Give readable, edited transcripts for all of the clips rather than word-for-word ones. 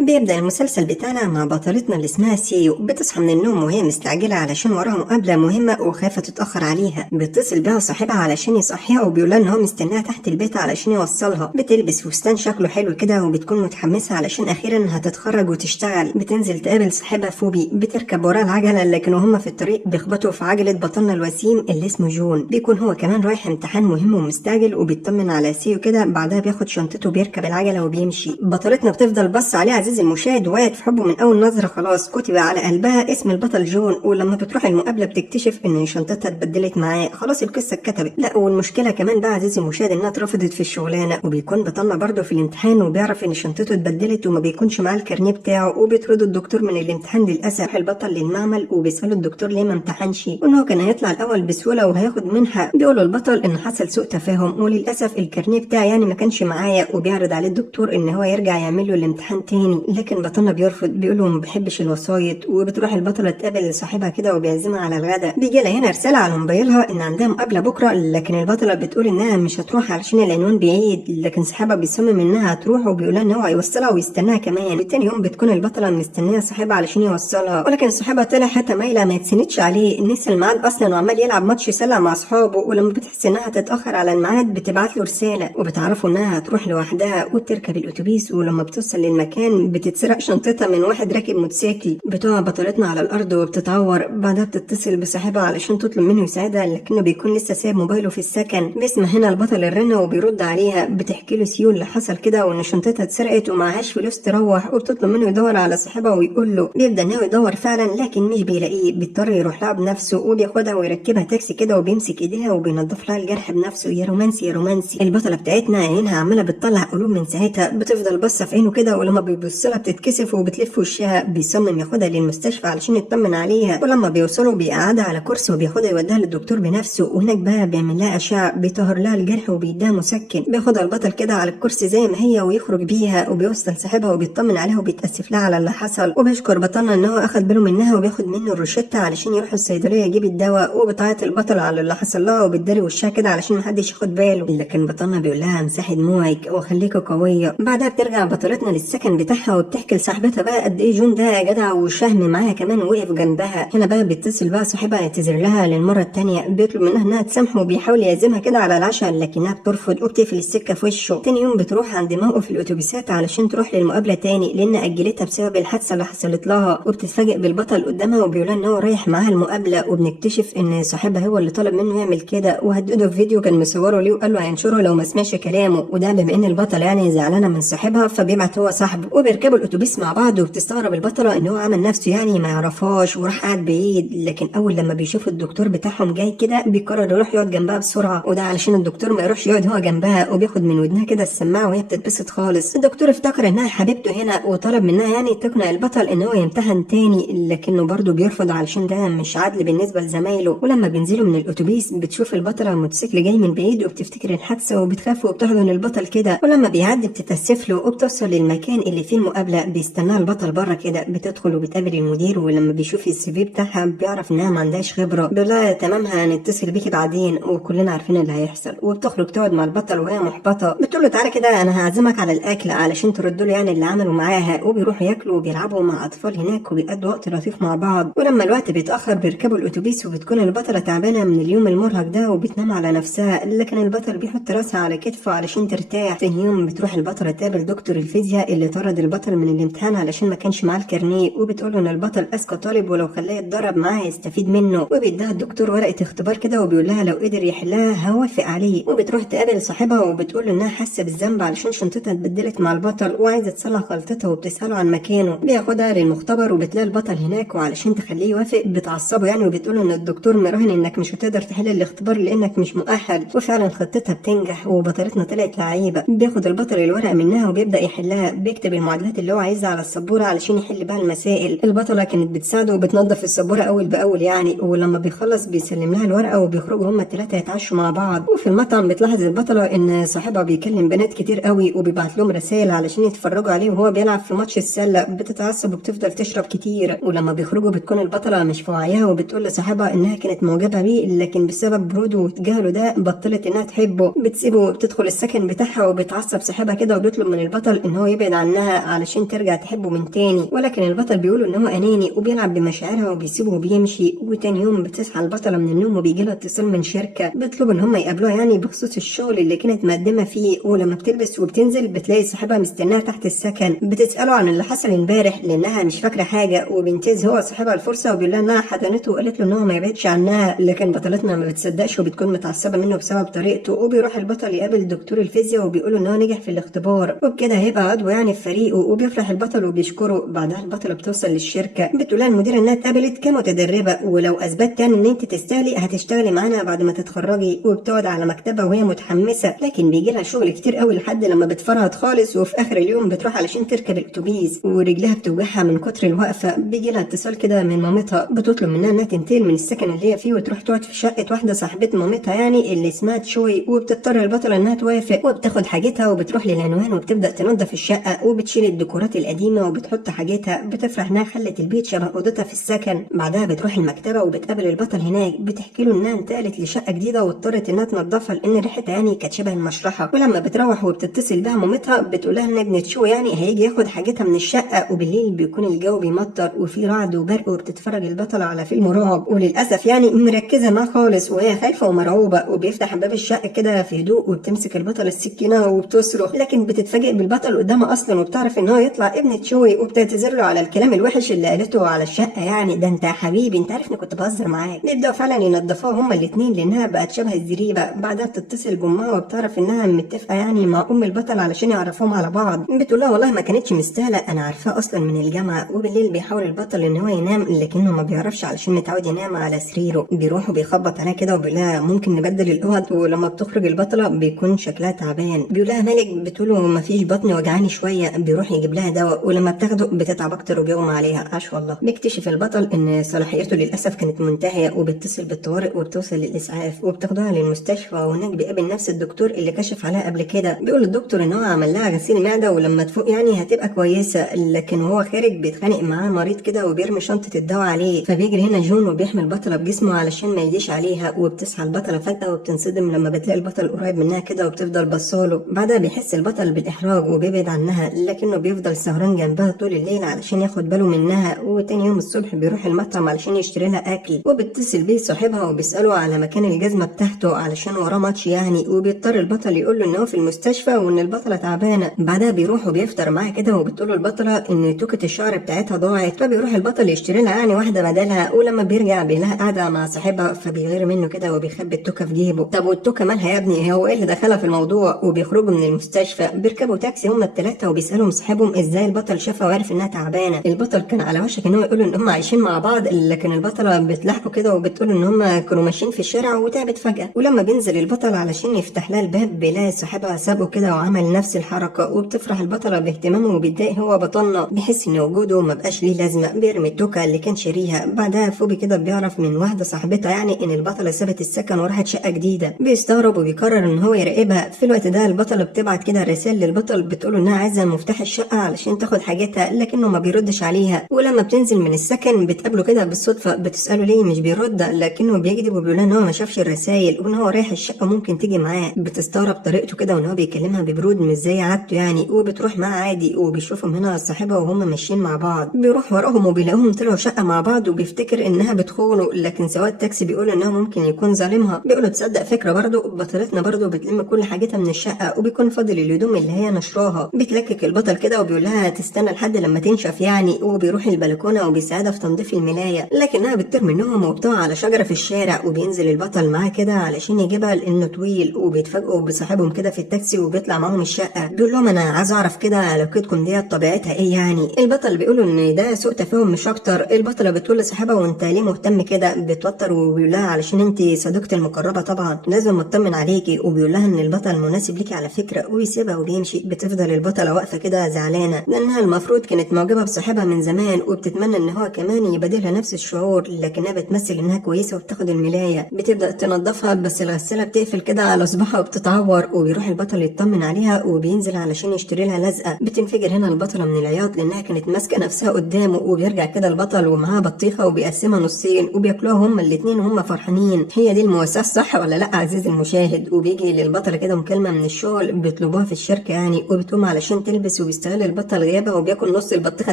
بيبدأ المسلسل بتاعنا مع بطلتنا اللي اسمها سيو. بتصحى من النوم وهي مستعجلة علشان وراها مقابلة مهمة وخايفة تتأخر عليها. بيتصل بيها صاحبها علشان يصحيها وبيقولها ان هو مستناها تحت البيت علشان يوصلها. بتلبس فستان شكله حلو كده وبتكون متحمسة علشان أخيرا هتتخرج وتشتغل. بتنزل تقابل صاحبها فوبي، بتركب وراه العجلة، لكن وهما في الطريق بيخبطوا في عجلة بطلنا الوسيم اللي اسمه جون. بيكون هو كمان رايح امتحان مهم ومستعجل وبيطمن على سيو كده. بعدها بياخد شنطته وبيركب العجلة وبيمشي. بطلتنا بتفضل بص عليه عزيزي المشاهد وقعت في حبه من اول نظره. خلاص كتب على قلبها اسم البطل جون. ولما بتروح المقابله بتكتشف ان شنطتها اتبدلت معاه. خلاص القصه اتكتبت. لا والمشكله كمان بقى عزيزي المشاهد انها اترفضت في الشغلانه. وبيكون بطلنا برضه في الامتحان وبيعرف ان شنطته اتبدلت وما بيكونش معاه الكارنيه بتاعه. وبيطرد الدكتور من الامتحان للاسف. البطل للمعمل وبيساله الدكتور ليه ما امتحنش وان هو كان هيطلع الاول بسهوله وهياخد منحه. بيقول البطل ان حصل سوء تفاهم وللاسف الكارنيه بتاعي يعني ما كانش معايا. وبيعرض عليه الدكتور ان هو يرجع يعمل له الامتحان تاني، لكن بطلنا بيرفض. بيقول له ما بحبش الوسايط. وبتروح البطله تقابل صاحبها كده وبيعزمها على الغداء. بيجي لها هنا رساله على موبايلها ان عندها مقابله بكره، لكن البطله بتقول انها مش هتروح علشان العنوان بعيد. لكن صاحبها بيصمم انها هتروح وبيقول ان هو هيوصلها ويستناها كمان. وتاني يوم بتكون البطله مستنيه صاحبها علشان يوصلها، ولكن صاحبها طلع حتى مايله ما يتسندش عليه. نسي الميعاد اصلا وعمال يلعب ماتش سله مع اصحابه. ولما بتحس انها هتتاخر على الميعاد بتبعت له رساله وبتعرفه انها هتروح لوحدها. وبتركب الاتوبيس ولما بتوصل للمكان بتتسرق شنطتها من واحد راكب موتوسيكل. بتقع بطلتنا على الارض وبتتعور. بعدها بتتصل بصاحبها علشان تطلب منه يساعدها، لكنه بيكون لسه سايب موبايله في السكن. بيسمع هنا البطل الرنه وبيرد عليها. بتحكي له سيول اللي حصل كده وان شنطتها اتسرقت ومعهاش فلوس تروح. وبتطلب منه يدور على صاحبها ويقول له. بيبدا انه يدور فعلا لكن مش بيلاقيه. بيضطر يروح لها بنفسه وبياخدها ويركبها تاكسي كده وبيمسك ايديها وبينضف لها الجرح بنفسه. يا رومانسي يا رومانسي. البطله بتاعتنا عينها عماله بتطلع قلوب من ساعتها. بتفضل باصه في عينه كده ولما بيبص لها بتتكسف وبتلف وشها. بيصمم ياخدها للمستشفى علشان يطمن عليها. ولما بيوصلوا بيقعدها على كرسي وبياخدها يوديها للدكتور بنفسه. وهناك بقى بيعمل لها اشعه، بيطهر لها الجرح وبيديها مسكن. بياخدها البطل كده على الكرسي زي ما هي ويخرج بيها وبيوصل صاحبها وبيطمن عليها وبيتاسف لها على اللي حصل. وبيشكر بطلنا ان هو اخد باله منها وبياخد منه الروشته علشان يروح الصيدليه يجيب الدواء. وبتعيط البطل على اللي حصل لها وبتداري وشها كده علشان محدش ياخد باله. لكن بطلنا بيقول لها امسحي دموعك وخليكي قويه. بعدها بترجع بطلتنا للسكن بتاعها وبتحكي لصاحبتها بقى قد ايه جون ده جدع وشهم معاها كمان ووقف جنبها. هنا بقى بيتصل بقى صاحبها يعتذر لها للمره الثانيه. بيطلب منها انها تسامحه وبيحاول يعزمها كده على العشاء لكنها بترفض وبتقفل السكه في وشه. تاني يوم بتروح عند موقف الاتوبيسات علشان تروح للمقابله تاني لان اجلتها بسبب الحادثه اللي حصلت لها. وبتتفاجئ بالبطل قدامها وبيقول ان هو رايح معاها المقابله. وبنكتشف ان صاحبها هو اللي طلب منه يعمل كده وهدده في فيديو كان مصوره ليه وقال له هينشره لو ما سمعش كلامه. وده بما ان البطل يعني زعلانه من صاحبها فبيبعت هو صاحبه. وبيركبوا الاتوبيس مع بعض وبتستغرب البطله ان هو عمل نفسه يعني ما يعرفهاش وراح قاعد بعيد. لكن اول لما بيشوف الدكتور بتاعهم جاي كده بيقرر يروح يقعد جنبها بسرعه. وده علشان الدكتور ما يروحش يقعد هو جنبها. وبياخد من ودنها كده السماعه وهي بتتبسط خالص. الدكتور افتكر انها حبيبته هنا وطلب منها يعني تقنع البطل ان هو يمتحن تاني، لكنه برضه بيرفض علشان ده مش عدل بالنسبه لزمايله. ولما بينزلوا من الاتوبيس بتشوف البطله الموتوسيكل جاي من بعيد وبتفتكر الحادثه وبتخاف وبتحضن البطل كده. ولما بيعدي بتتاسف له وبتوصل للمكان اللي فيه المقابله. بيستناها البطل بره كده. بتدخل وبتقابل المدير ولما بيشوف السي في بتاعها بيعرف انها ما عندهاش خبره. بيقول لها تمام هنتصل بيكي بعدين وكلنا عارفين اللي هيحصل. وبتخرج تقعد مع البطل وهي محبطه. بتقول له تعالى كده انا هعزمك على الاكل علشان ترد له يعني اللي عمله معاها. وبيروحوا ياكلوا وبيلعبوا مع اطفال هناك وبيقضوا وقت لطيف مع بعض. ولما الوقت بيتاخر بيركبوا الاتوبيس وبتكون البطله تعبانه من اليوم المرهق ده وبتنام على نفسها. لكن البطل بيحط راسها على كتفه علشان ترتاح. تاني يوم بتروح البطله تقابل دكتور الفيزياء اللي طرد البطل من الامتحان علشان ما كانش معاه الكارنيه. وبتقول له ان البطل اذكى طالب ولو خلاه يتدرب معاه يستفيد منه. وبيديها الدكتور ورقه اختبار كده وبيقول لها لو قدر يحلها هوافق عليه. وبتروح تقابل صاحبها وبتقول له انها حاسه بالذنب علشان شنطتها اتبدلت مع البطل وعايزه تصلح غلطتها وبتساله عن مكانه. بياخدها للمختبر وبتلاقي البطل هناك وعلشان تخليه يوافق بتعصبه يعني وبتقول له ان الدكتور مراهن انك مش هتقدر تحل الاختبار لانك مش مؤهل. وفعلا خطتها بتنجح وبطلتنا طلعت لعيبه. بياخد البطل الورقه منها وبيبدا يحلها. بيكتب المعادلات اللي هو عايزها على السبوره علشان يحل بها المسائل. البطله كانت بتساعده وبتنظف السبوره اول باول يعني. ولما بيخلص بيسلم لها الورقه وبيخرجوا هما الثلاثه يتعشوا مع بعض. وفي المطعم بتلاحظ البطله ان صاحبها بيكلم بنات كتير قوي وبيبعت لهم رسائل علشان يتفرجوا عليه وهو بيلعب في ماتش السله. بتتعصب وبتفضل تشرب كتير. ولما بيخرجوا بتكون البطله مش في وعيها وبتقول لصاحبها انها كانت معجبه بيه لكن بسبب بروده وتجاهله ده بطلت انها تحبه. بتسيبه وبتدخل السكن بتاعها وبتعصب صاحبها كده وبيطلب من البطل ان هو يبعد عنها علشان ترجع تحبه من تاني، ولكن البطل بيقوله ان هو اناني وبيلعب بمشاعرها وبيسيبه وبيمشي. وتاني يوم بتصحى البطله من النوم وبيجيلها اتصال من شركه بيطلبوا ان هم يقابلوها يعني بخصوص الشغل اللي كانت مقدمه فيه. ولما بتلبس وبتنزل بتلاقي صاحبها مستناها تحت السكن، بتساله عن اللي حصل امبارح لانها مش فاكره حاجه، وبينتهز هو صاحبها الفرصه وبيقول لها انها حضنته وقالت له ان هو ما يبعدش عنها. لكن بطلتنا ما بتصدقش وبتكون متعصبه منه بسبب طريقته. وبيروح البطل يقابل دكتور الفيزياء وبيقول ان هو نجح في الاختبار وبكده هيبقى عضو يعني في فريقه، وبيفرح البطل وبيشكره. بعدها البطله بتوصل للشركه بتقول لها المديره انها اتقبلت كمتدربه، ولو اثبتت يعني ان انت تستاهلي هتشتغلي معانا بعد ما تتخرجي. وبتقعد على مكتبها وهي متحمسه، لكن بيجي لها شغل كتير قوي لحد لما بتفرهد خالص. وفي اخر اليوم بتروح علشان تركب الاتوبيس ورجلها بتوجعها من كتر الوقفه. بيجي لها اتصال كده من مامتها بتطلب منها انها تنتقل من السكن اللي هي فيه وتروح تقعد في شقه واحده صاحبه مامتها يعني اللي اسمها تشوي. وبتضطر البطله انها توافق وبتاخد حاجتها وبتروح للعنوان وبتبدا تنظف الشقه وبتشيل الديكورات القديمه وبتحط حاجتها. بتفرح انها خلت البيت شبه اوضتها في السكن. بعدها بتروح المكتبه وبتقابل البطل هناك بتحكي له انها انتقلت لشقه جديده واضطرت انها تنظفها لان ريحتها يعني كانت شبه المشرحه. ولما بتروح وبتتصل بها مامتها بتقول لها ان ابن تشو يعني هيجي ياخد حاجتها من الشقه. وبالليل بيكون الجو بيمطر وفي رعد وبرق وبتتفرج البطله على فيلم رعب، وللاسف يعني مركزه معاه خالص وهي خايفه ومرعوبه. وبيفتح باب الشقه كده في هدوء وبتمسك البطله السكينه وبتصرخ، لكن بتتفاجئ بالبطل قدامها اصلا وبتعرف ان هو يطلع ابن تشوي وبتعتذر له على الكلام الوحش اللي قالته على الشقه. يعني ده انت يا حبيبي انت عارف اني كنت بهزر معاك. بيبداوا فعلا ينضفوها هما الاثنين لانها بقت شبه الزريبه. بعدها بتتصل بامها وبتعرف انها متفقه يعني مع ام البطل علشان يعرفوهم على بعض. بتقول لها والله ما كانتش مستاهله، انا عارفاه اصلا من الجامعه. وبالليل بيحاول البطل ان هو ينام لكنه ما بيعرفش علشان متعود ينام على سريره. بيروح وبيخبط عليها كده وبيقول لها ممكن نبدل الاوض. ولما بتخرج البطله بيكون شكلها تعبان، بيقول لها مالك؟ بتقول له ما فيش، بطني وجعاني شويه. بيروح يجيب لها دواء ولما بتاخده بتتعب اكتر وبيغمى عليها. عاش والله. بيكتشف البطل ان صلاحيته للاسف كانت منتهيه وبيتصل بالطوارئ وبتوصل للاسعاف وبتاخدها للمستشفى. وهناك بيقابل نفس الدكتور اللي كشف عليها قبل كده. بيقول الدكتور ان هو عمل لها غسيل معده ولما تفوق يعني هتبقى كويسه. لكن وهو خارج بيتخانق معاه مريض كده وبيرمي شنطه الدواء عليه. فبيجري هنا جون وبيحمي البطله بجسمه علشان ما يجيش عليها. وبتصحى البطله فجاه وبتنصدم لما بتلاقي البطل قريب منها كده وبتفضل بصاله. بعدها بيحس البطل بالاحراج وبيبعد عنها، لكنه بيفضل سهران جنبها طول الليل علشان ياخد باله منها. وتاني يوم الصبح بيروح المطعم علشان يشتري لها اكل. وبيتصل بيه صاحبها وبيساله على مكان الجزمه بتاعته علشان وراه ماتش يعني. وبيضطر البطل يقول له ان هو في المستشفى وان البطله تعبانه. بعدها بيروح وبيفطر معاه كده وبتقول له البطله ان توكه الشعر بتاعتها ضاعت. فبيروح البطل يشتري لها يعني واحده بدلها. ولما بيرجع بيلاقيها قاعده مع صاحبها فبيغير منه كده وبيخبي التوكه في جيبه. طب والتوكه مالها يا ابني؟ هو ايه اللي دخلها في الموضوع؟ وبيخرجوا من المستشفى بيركبوا تاكسي هما الثلاثه وبيسالهم صاحبهم ازاي البطل شافها وعرف انها تعبانه. البطل كان على وشك ان هو يقول ان هم عايشين مع بعض، لكن البطله بتلاحقه كده وبتقول ان هم كانوا ماشيين في الشارع وتعبت فجاه. ولما بينزل البطل علشان يفتح لها الباب بيلاقي صاحبها سابه كده وعمل نفس الحركه. وبتفرح البطله باهتمامه وبيتضايق هو بطلنا، بيحس ان وجوده ما بقاش ليه لازمه. بيرمي التوكه اللي كان شاريها. بعدها فوبي كده بيعرف من واحده صاحبتها يعني ان البطله سابت السكن وراحت شقه جديده. بيستغرب وبيقرر ان هو يراقبها. في الوقت ده البطله بتبعت كده رسائل للبطل بتقول انها عايزه مفتاح الشقه علشان تاخد حاجتها، لكنه ما بيردش عليها. ولما بتنزل من السكن بتقابله كده بالصدفه بتساله ليه مش بيرد، لكنه بيكذب وبيقول ان هو ما شافش الرسائل وان هو رايح الشقه ممكن تيجي معاه. بتستغرب طريقته كده وان هو بيكلمها ببرود مش زي عادته يعني. وبتروح معاه عادي وبيشوفهم هنا صاحبها وهم ماشيين مع بعض. بيروح وراهم وبيلاقوهم طلعوا شقه مع بعض وبيفتكر انها بتخونه، لكن سواق التاكسي بيقول انه ممكن يكون ظالمها. بيقول تصدق فكره برضه، بطلتنا برضه بتلم كل حاجتها من الشقه وبيكون فاضل الهدوم اللي هي نشراها. بتلكك البطل كده وبيقول لها تستنى لحد لما تنشف يعني. وبيروح البلكونه وبيساعدها في تنظيف الملايه، لكنها بتطير منهم وبتقع على شجره في الشارع. وبينزل البطل معاه كده علشان يجيبها لانه طويل. وبيتفاجئوا بصاحبهم كده في التاكسي وبيطلع معاهم الشقه. بيقول لهم انا عايز اعرف كده علاقتكم ديت طبيعتها ايه يعني. البطل بيقولوا ان ده سوء تفاهم مش اكتر. البطله بتقول لصاحبها وانت ليه مهتم كده؟ بتوتر وبيقول لها علشان انت صديقتي المقربه طبعا لازم اطمن عليكي. وبيقول لها ان البطل مناسب ليكي على فكره ويسيبها وبيمشي. بتفضل البطله واقفه كده زعلانه لانها المفروض كانت معجبه بصاحبها من زمان وبتتمنى ان هو كمان يبادلها نفس الشعور، لكنها بتمثل انها كويسه وبتاخد الملايه. بتبدا تنظفها بس الغساله بتقفل كده على صباعها وبتتعور. وبيروح البطل يطمن عليها وبينزل علشان يشتري لها لزقه. بتنفجر هنا البطله من العياط لانها كانت ماسكه نفسها قدامه. وبيرجع كده البطل ومعاه بطيخه وبيقسمها نصين وبياكلوها هما الاثنين وهم فرحانين. هي دي المواساه صح ولا لا عزيزي المشاهد؟ وبيجي للبطله كده مكالمه من الشغل بيطلبوها في الشركه يعني. وبتقوم علشان تلبس وبيستغل البطه الغيابه وبياكل نص البطيخه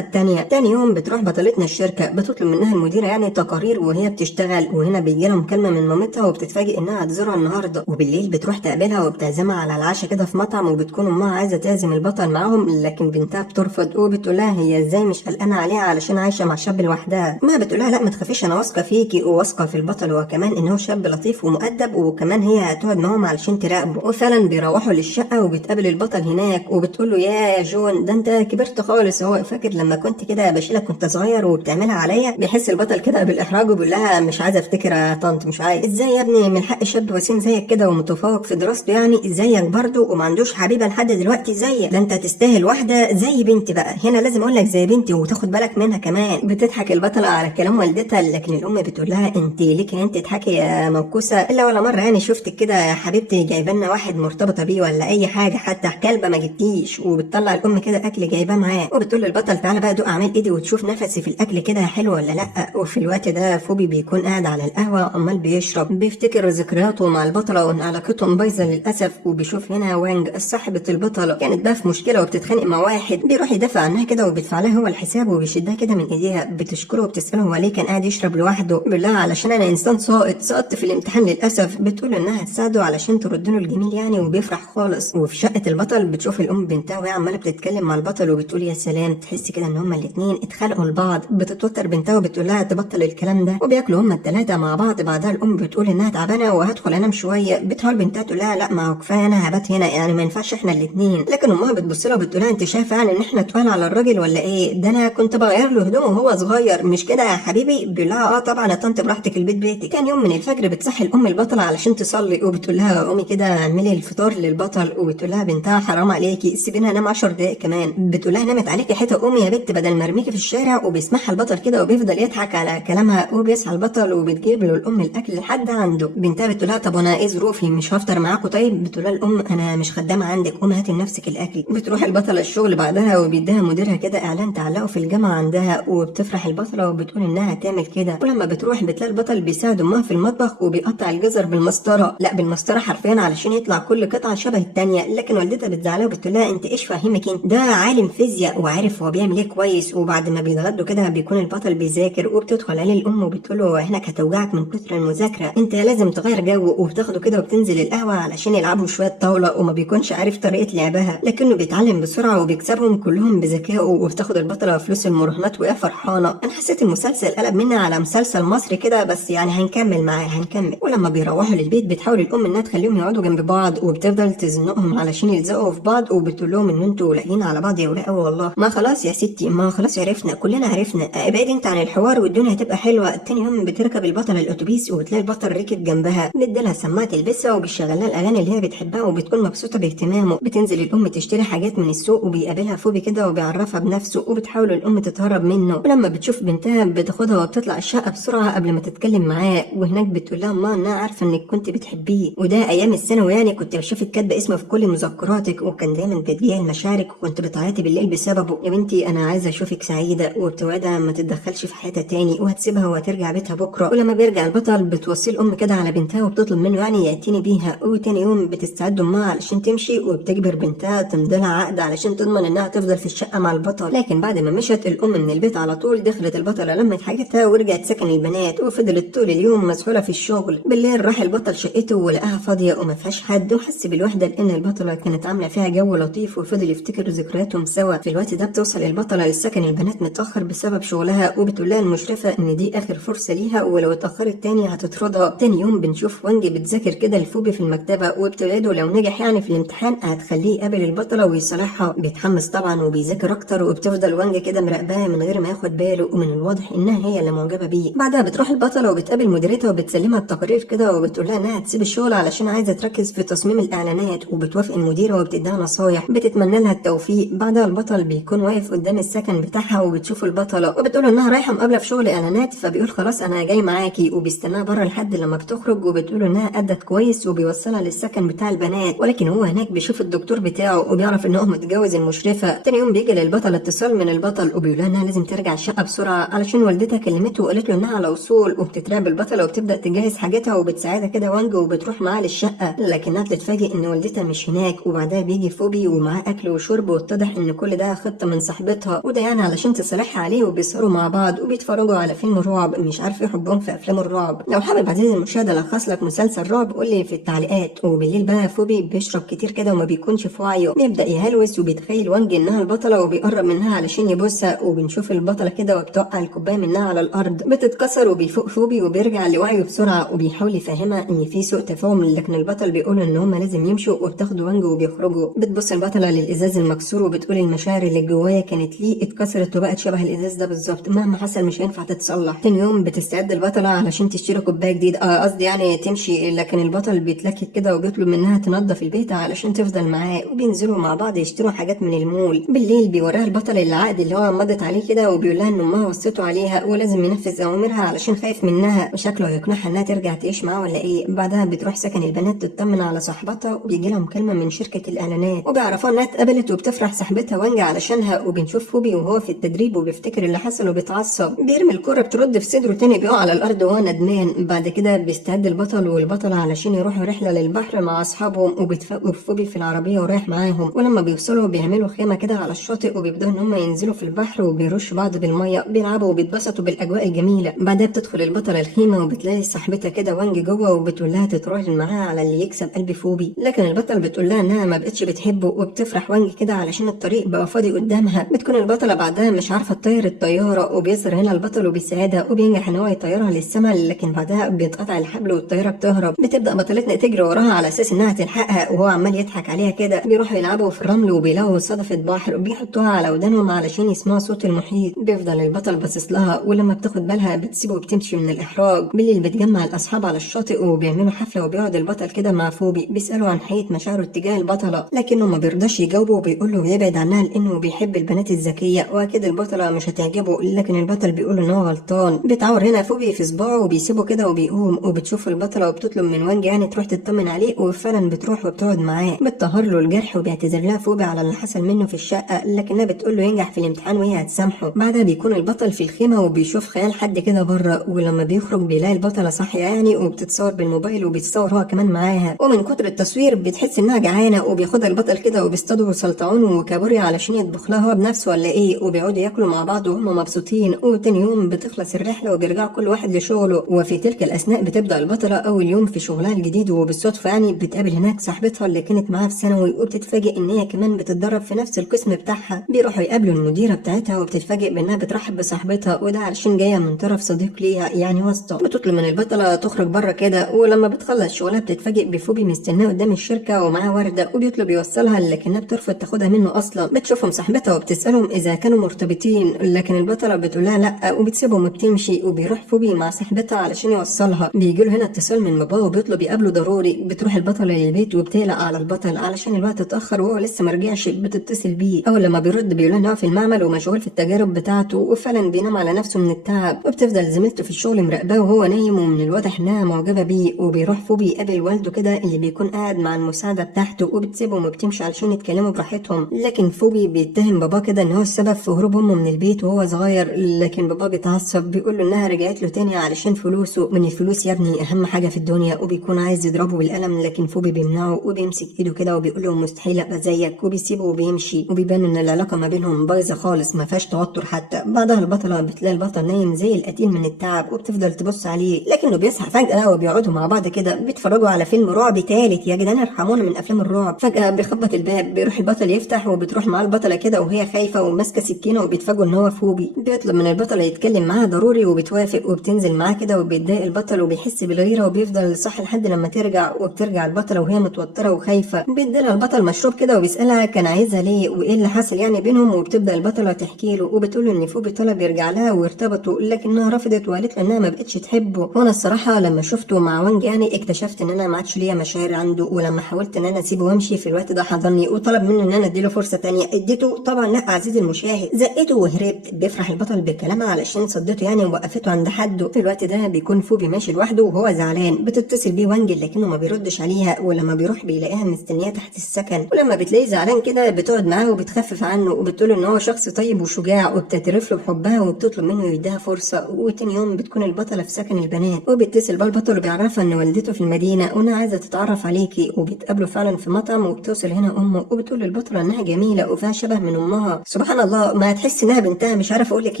التانيه. تاني يوم بتروح بطلتنا الشركه بتطلب منها المديره يعني تقارير وهي بتشتغل، وهنا بيجي لها مكالمه من مامتها وبتتفاجئ انها هتزورها النهارده، وبالليل بتروح تقابلها وبتعزمها على العشاء كده في مطعم، وبتكون امها عايزه تعزم البطل معاهم لكن بنتها بترفض وبتقول لها هي ازاي مش قلقانه عليها علشان عايشه مع شاب لوحدها. ما بتقول لها لا ما تخافيش انا واثقه فيكي وواثقه في البطل، وكمان ان هو شاب لطيف ومؤدب، وكمان هي هتقعد معاهم علشان تراقبه. وفعلا بيروحوا للشقه وبتقابل البطل هناك وبتقول له يا جون ده انت كبرت خالص، هو فاكر لما كنت كده بشيلك كنت صغير وبتعملها عليا؟ بيحس البطل كده بالاحراج وبيقول لها مش عايزه افتكر يا طنط، مش عايز. ازاي يا ابني من حق شاب وسيم زيك كده ومتفوق في دراسته يعني زيك برضه وما عندوش حبيبه لحد دلوقتي زيك؟ ده انت تستاهل واحده زي بنتي بقى. هنا لازم اقول لك زي بنتي وتاخد بالك منها كمان. بتضحك البطله على كلام والدتها لكن الام بتقول لها انت ليكي انت تضحكي يا موكوسه؟ الا ولا مره يعني شفتك كده يا حبيبتي جايبانا واحد مرتبطه بيه ولا اي حاجه، حتى كلبه ما جبتيش. وبتطلع الام كده اكل جايباه معاه وبتقول للبطل تعالى بقى دوق اعمال ايدي وتشوف نفسي في الاكل كده حلو ولا لا. وفي الوقت ده فوبي بيكون قاعد على القهوه عمال بيشرب، بيفتكر ذكرياته مع البطله وان علاقتهم بايظه للاسف. وبيشوف هنا وانج صاحبه البطله كانت بقى في مشكله وبتتخانق مع واحد، بيروح يدافع عنها كده وبيدفع لها هو الحساب وبيشدها كده من ايديها. بتشكره وبتساله هو ليه كان قاعد يشرب لوحده، بيقول لها علشان انا انسان سقطت في الامتحان للاسف. بتقول انها هتساعده علشان ترد له الجميل يعني وبيفرح خالص. وفي شقه البطل بتشوف الام بنتها وهي عماله بتتكلم مع البطل وبتقول يا سلام، تحس كده ان هما الاثنين اتخلقوا لبعض. بتتوتر بنتها وبتقول لها تبطل الكلام ده، وبياكلوا هما الثلاثه مع بعض. بعدها الام بتقول انها تعبانه وهدخل انام شويه. بتحاول بنتها تقول لها لا ما هو كفايه انا هبات هنا يعني ما ينفعش احنا الاثنين. لكن امها بتبص لها وبتقول لها انت شايفه يعني ان احنا تقال على الراجل ولا ايه؟ ده انا كنت بغير له هدومه وهو صغير مش كده يا حبيبي؟ بيقول لها اه طبعا يا طنط براحتك البيت بيتي. كان يوم من الفجر بتصحي الام البطله علشان تصلي وبتقول لها قومي كده اعملي الفطار للبطل. وبتقول لها بنتها حرام عليكي سيبينها انام 10 دقايق كمان. بتقول لها نامت عليكي حته قومي يا بت بدل ما ارميكي في الشارع. وبيسمعها البطل كده وبيفضل يضحك على كلامها. وبيصحى البطل وبتجيب له الام الاكل لحد عنده. بنتها بتقول لها طب وانا ايه ظروفي مش هفطر معاكم طيب؟ بتقول لها الام انا مش خدامه عندك، قومي هاتي لنفسك الاكل. بتروح البطله الشغل بعدها وبيديها مديرها كده اعلان تعلقه في الجامعه عندها. وبتفرح البطله وبتقول انها هتعمل كده. ولما بتروح بتلاقي البطل بيساعد امها في المطبخ وبيقطع الجزر بالمسطره، لا بالمسطره حرفيا علشان يطلع كل قطعه شبه الثانيه. لكن والدتها بتزعلها وبتقول لها انت ايش فاهمك انت؟ ده عالم فيزياء وعارف هو بيعمل ايه كويس. وبعد ما بيتغدوا كده بيكون البطل بيذاكر وبتدخل عليه الام وبتقول له هناك هتوجعك من كتر المذاكره، انت لازم تغير جو. وبتاخده كده وبتنزل القهوه علشان يلعبوا شويه طاوله وما بيكونش عارف طريقه لعبها لكنه بيتعلم بسرعه وبيكسبهم كلهم بذكائه. وبتاخد البطله فلوس المراهنات وهي فرحانه. انا حسيت المسلسل قلب منها على مسلسل مصري كده بس يعني هنكمل معاه هنكمل. ولما بيروحوا للبيت بتحاول الام انها تخليهم يقعدوا جنب بعض وبتفضل تزنقهم علشان يلزقوا في بعض. وبتقول لهم ان انتوا لاقيين على بعض يا ولاء والله. ما خلاص يا ستي ما خلاص عرفنا كلنا عرفنا، ابعد انت عن الحوار والدنيا هتبقى حلوه. تاني يوم بتركب البطله الاتوبيس وبتلاقي البطل ركب جنبها، بتديلها سماعه تلبسها وبيشغل لها الاغاني اللي هي بتحبها وبتكون مبسوطه باهتمامه. بتنزل الام تشتري حاجات من السوق وبيقابلها فوبي كده وبيعرفها بنفسه وبتحاول الام تتهرب منه. ولما بتشوف بنتها بتاخدها وبتطلع الشقه بسرعه قبل ما تتكلم معاه. وهناك بتقول لها ما انا عارفه انك كنت بتحبيه وده ايام الثانوي يعني كنت بشوفك كاتبه اسمه في كل مذكراتك وكان دايما بتجيه المشاعرك وكنت بتعيطي بالليل بسببه. يا بنتي انا عايزه اشوفك سعيده. وبتوعدها ما تتدخلش في حياتها تاني وهتسيبها وهترجع بيتها بكره. ولما بيرجع البطل بتوصي الام كده على بنتها وبتطلب منه يعني ياتيني بيها. وتاني يوم بتستعد امها علشان تمشي وبتجبر بنتها تمضي لها عقد علشان تضمن انها تفضل في الشقه مع البطل. لكن بعد ما مشت الام من البيت على طول دخلت البطله لمت حاجتها ورجعت سكن البنات وفضلت طول اليوم مسحوله في الشغل. بالليل راح البطل شقته ولقاها فاضيه وما فيهاش حد وحس بالوحده لان البطله كانت عامله فيها جو لطيف وفضل يفتكر ذكرياتهم سوا. في الوقت ده بتوصل البطله للسكن البنات متاخر بسبب شغلها وبتقول لها المشرفه ان دي اخر فرصه ليها ولو اتاخرت تاني هتطردها. تاني يوم بنشوف وانج بتذاكر كده لفوبي في المكتبه وبتوعده لو نجح يعني في الامتحان هتخليه يقابل البطله ويصالحها. بيتحمس طبعا وبيذاكر اكتر وبتفضل وانج كده مراقباه من غير ما ياخد باله ومن الواضح انها هي اللي معجبه بيه. بعدها بتروح البطله وبتقابل مديرتها وبتسلمها التقارير كده وبتقول لها انها تسيب الشغل علشان عايزه تركز في تصميم الاعلانات. وبتوافق المديره وبتديها نصايح بتتمنى لها التوفيق. بعدها البطل بيكون واقف قدام السكن بتاعها وبتشوف البطله وبتقول انها رايحه مقابله في شغل اعلانات فبيقول خلاص انا جاي معاكي وبيستناها بره لحد لما بتخرج وبتقول انها ادت كويس وبيوصلها للسكن بتاع البنات. ولكن هو هناك بيشوف الدكتور بتاعه وبيعرف ان هو متجوز المشرفه. تاني يوم بيجي للبطل اتصال من البطل وبيقول لها انها لازم ترجع الشقه بسرعه علشان والدتها كلمته وقالت له انها على وصول. وبتترعب البطله وبتبدا تجهز حاجتها وبتساعدها كده وانج وبتروح معاها للشقه لكنها بتتفاجئ ان والدتها مش هناك. وبعدها بيجي فوبي ومعاه اكل وشرب وبيتضح ان كل ده خطه من صاحبتها، وده يعني علشان تصالحها عليه، وبيسهروا مع بعض وبيتفرجوا على فيلم رعب. مش عارف ايه حبهم في افلام الرعب. لو حابب عزيزي المشاهد الخص لك مسلسل رعب قول لي في التعليقات. وبالليل بقى فوبي بيشرب كتير كده وما بيكونش في وعيه، بيبدا يهلوس وبيتخيل وانج انها البطله وبيقرب منها علشان يبوسها، وبنشوف البطله كده وبتوقع الكوبايه منها على الارض بتتكسر، وبيفوق فوبي وبيرجع لوعيه بسرعه وبيحاول يفهمها ان في سوء تفاهم، لكن البطل بيقول ان هم لازم يمشوا، وبتاخد وانج وبيخرجوا. بتبص البطله للازاز المكسور وبتقول المشاعر اللي جوايا كانت ليه اتكسرت وبقت شبه الازاز ده بالظبط، مهما حصل مش هينفع تتصلح. تاني يوم بتستعد البطله علشان تشتري كوبايه جديده، قصدي يعني تمشي، لكن البطل بيتلكك كده وبيطلب منها تنظف البيت علشان تفضل معاه، وبينزلوا مع بعض يشتروا حاجات من المول. بالليل بيوراها البطل العقد اللي هو مضت عليه كده، وبيقول لها ان امها وصته عليها ولازم ينفذ اوامرها علشان خايف منها، وشكله هيقنعها انها ترجع تعيش معاه ولا ايه. بعدها بتروح سكن البنات تطمن على صاحبتها، وبيجي لها مكالمه من شركه الاعلانات وبيعرفوا انها اتقبلت، وبتفرح صاحبتها وانجا علشانها. وبنشوف فوبي وهو في التدريب وبيفتكر اللي حصل وبيتعصب، بيرمي الكرة بترد في صدره تاني، بيقع على الارض وهو ندمان. بعد كده بيستعد البطل والبطله علشان يروحوا رحله للبحر مع اصحابهم، وبيتفقوا فوبي في العربيه ورايح معاهم. ولما بيوصلوا بيعملوا خيمه كده على الشاطئ، وبيبداوا ان هم ينزلوا في البحر وبيرشوا بعض بالميه، بيلعبوا وبيتبسطوا بالاجواء الجميله. بعدها بتدخل البطله الخيمه وبتلاقي صاحبتها كده وانج جوه، وبتقول لها تتراهن معاها على اللي يكسب قلب فوبي، لكن البطل بتقول لها انها ما بقتش بتحبه، وبتفرح وانج كده علشان الطريق بقى فاضي قدامها. بتكون البطله بعدها مش عارفه تطير الطياره، وبيظهر هنا البطل وبيساعدها وبينجح ان هو يطيرها للسماء، لكن بعدها بيتقطع الحبل والطياره بتهرب. بتبدا بطلتنا تجري وراها على اساس انها تلحقها، وهو عمال يضحك عليها كده. بيروحوا يلعبوا في الرمل وبيلاقوا صدفه بحر، وبيحطوها على ودانهم علشان يسمعوا صوت المحيط. بيفضل البطل باصص لها، ولما بتاخد بالها بتسيبه وبتمشي من الاحراج. بالليل بتجمع الاصحاب على الشاطئ وبيعملوا حفله، وبيقعد البطل كده مع فوبي بيسالوا عن حقيقه مشاعره تجاه البطله، لكنه ما بيرضاش يجاوبه وبيقول له يبعد عنها لانه بيحب البنات الذكيه، واكيد البطله مش هتعجبه، لكن البطل بيقول ان هو غلطان. بتعور هنا فوبي في صباعه وبيسيبه كده وبيقوم، وبتشوف البطله وبتطلب من وانج يعني تروح تطمن عليه، وفعلا بتروح وبتقعد معاه. بتطهر له الجرح وبيعتذر لها فوبي على اللي حصل منه في الشقه، لكنها بتقول له ينجح في الامتحان وهي هتسامحه. بعدها بيكون البطل في الخيمه وبيشوف خيال حد كده بره، ولما بيخرج بيلاقي البطله صاحيه يعني، وبتتصور بالموبايل وبيتصور هو كمان معاها. ومن كتر التصوير بتحس انها جعانه، وبياخدها البطل كده وبيصطادوا سلطعون وكابوريا علشان يطبخ لها هو بنفسه ولا ايه، وبيقعدوا ياكلوا مع بعض وهم مبسوطين. وتاني يوم بتخلص الرحله وبيرجعوا كل واحد لشغله، وفي تلك الاثناء بتبدا البطله اول يوم في شغلها الجديد، وبالصدفه يعني بتقابل هناك صاحبتها اللي كانت معاها في ثانوي، وبتتفاجئ ان هي كمان بتتدرب في نفس القسم بتاعها. بيروحوا يقابلوا المديره بتاعتها وبتتفاجئ بانها بترحب بصاحبتها، وده علشان جايه من طرف صديق ليها يعني واسطه. بتطلب من البطله تخرج بره كده، ولما بتخلص شغلها بتتفاجئ بفوبي مستناه قدام الشركه ومعاه ورده، وبيطلب يوصلها لكنها بترفض تاخدها منه اصلا. بتشوفهم صاحبتها وبتسالهم اذا كانوا مرتبطين، لكن البطله بتقولها لا وبتسيبهم وبتمشي. وبيروح فوبي مع صاحبتها علشان يوصلها. بيجي له هنا اتصال من باباه وبيطلب يقابله ضروري. بتروح البطله للبيت وبتقلق على البطل علشان الوقت اتاخر وهو لسه مرجعش. بتتصل بيه، اول لما بيرد بيقول لها في المعمل ومشغول في التجارب بتاعته، وفعلا بينام على نفسه من التعب. وبتفضل زميلته في الشغل مراقباه وهو نايم، ومن الواضح انها معجبه بيه. وبيروح فوبي يقابل والده كده اللي بيكون قاعد مع المساعده بتاعته، وبتسيبهم وبتمشي علشان يتكلموا براحتهم. لكن فوبي بيتهم باباه كده ان هو السبب في هروب امه من البيت وهو صغير، لكن باباه بيتعصب بيقول له انها رجعت له تاني علشان فلوسه. من الفلوس يا ابني اهم حاجه في الدنيا، وبيكون عايز يضربه بالقلم، لكن فوبي بيمنعه وبيمسك ايده كده وبيقول له مستحيل ابقى زيك، وبيسيبه وبيمشي. وبيبان ان العلاقه ما بينهم بايظه خالص ما فيهاش توتر حتى. بعدها البطله بتلاقي البطل نايم زي القتيل من التعب، وبتفضل تبص عليه لكنه بيصحى فجاه، وبيقعدوا مع بعض كده بيتفرجوا على فيلم رعب تالت. يا جدعان ارحمونا من افلام الرعب. فجاه بيخبط الباب، بيروح البطل يفتح، وبتروح معاه البطله كده وهي خايفه وماسكه سكينه، وبيتفاجئوا ان هو فوبي. بيطلب من البطله يتكلم معاها ضروري وبتوافق، وبتنزل معاه كده وبيتضايق البطل وبيحس بالغيره، وبيفضل صح لحد لما ترجع. وبترجع البطله وهي متوتره وخايفه. بيديلها البطل مشروب كده وبيسالها كان عايزها ليه وايه اللي حصل يعني بينهم، وبتبدا البطله تحكي له وبتقول له ان فوبي طلب يرجع لها وارتبطوا، لكنها رفضت وقالت له انها ما بقتش تحبه. وانا الصراحه لما شفته مع وانج يعني اكتشفت ان انا ما عادش ليا مشاعر عنده، ولما حاولت ان انا اسيبه وامشي في الوقت ده حضني وطلب مني ان انا اديله فرصه تانية. اديته طبعا لا عزيزي المشاهد، زقته وهربت. بيفرح البطل بكلامها علشان صدته يعني ووقفته عند حده. في الوقت ده بيكون فوبي ماشي لوحده وهو زعلان. بتتصل بيه وانج لكنه ما بيردش عليها، ولما بيروح بيلاقيها مستنيه تحت السكن. ولما بتلاقيه زعلان كده بتقعد معاه وبتخفف عنه وبتقول ان هو شخص طيب وشجاع، وبتعترف له بحبها وبتطلب منه يديها فرصه. وتاني يوم بتكون البطله في سكن البنات، وبيتصل بقى البطل وبيعرفها ان والدته في المدينه وانا عايزه تتعرف عليكي. وبيتقابلوا فعلا في مطعم، وبتوصل هنا امه وبتقول للبطله انها جميله وفيها شبه من امها، سبحان الله ما تحس انها بنتها، مش عارف اقول لك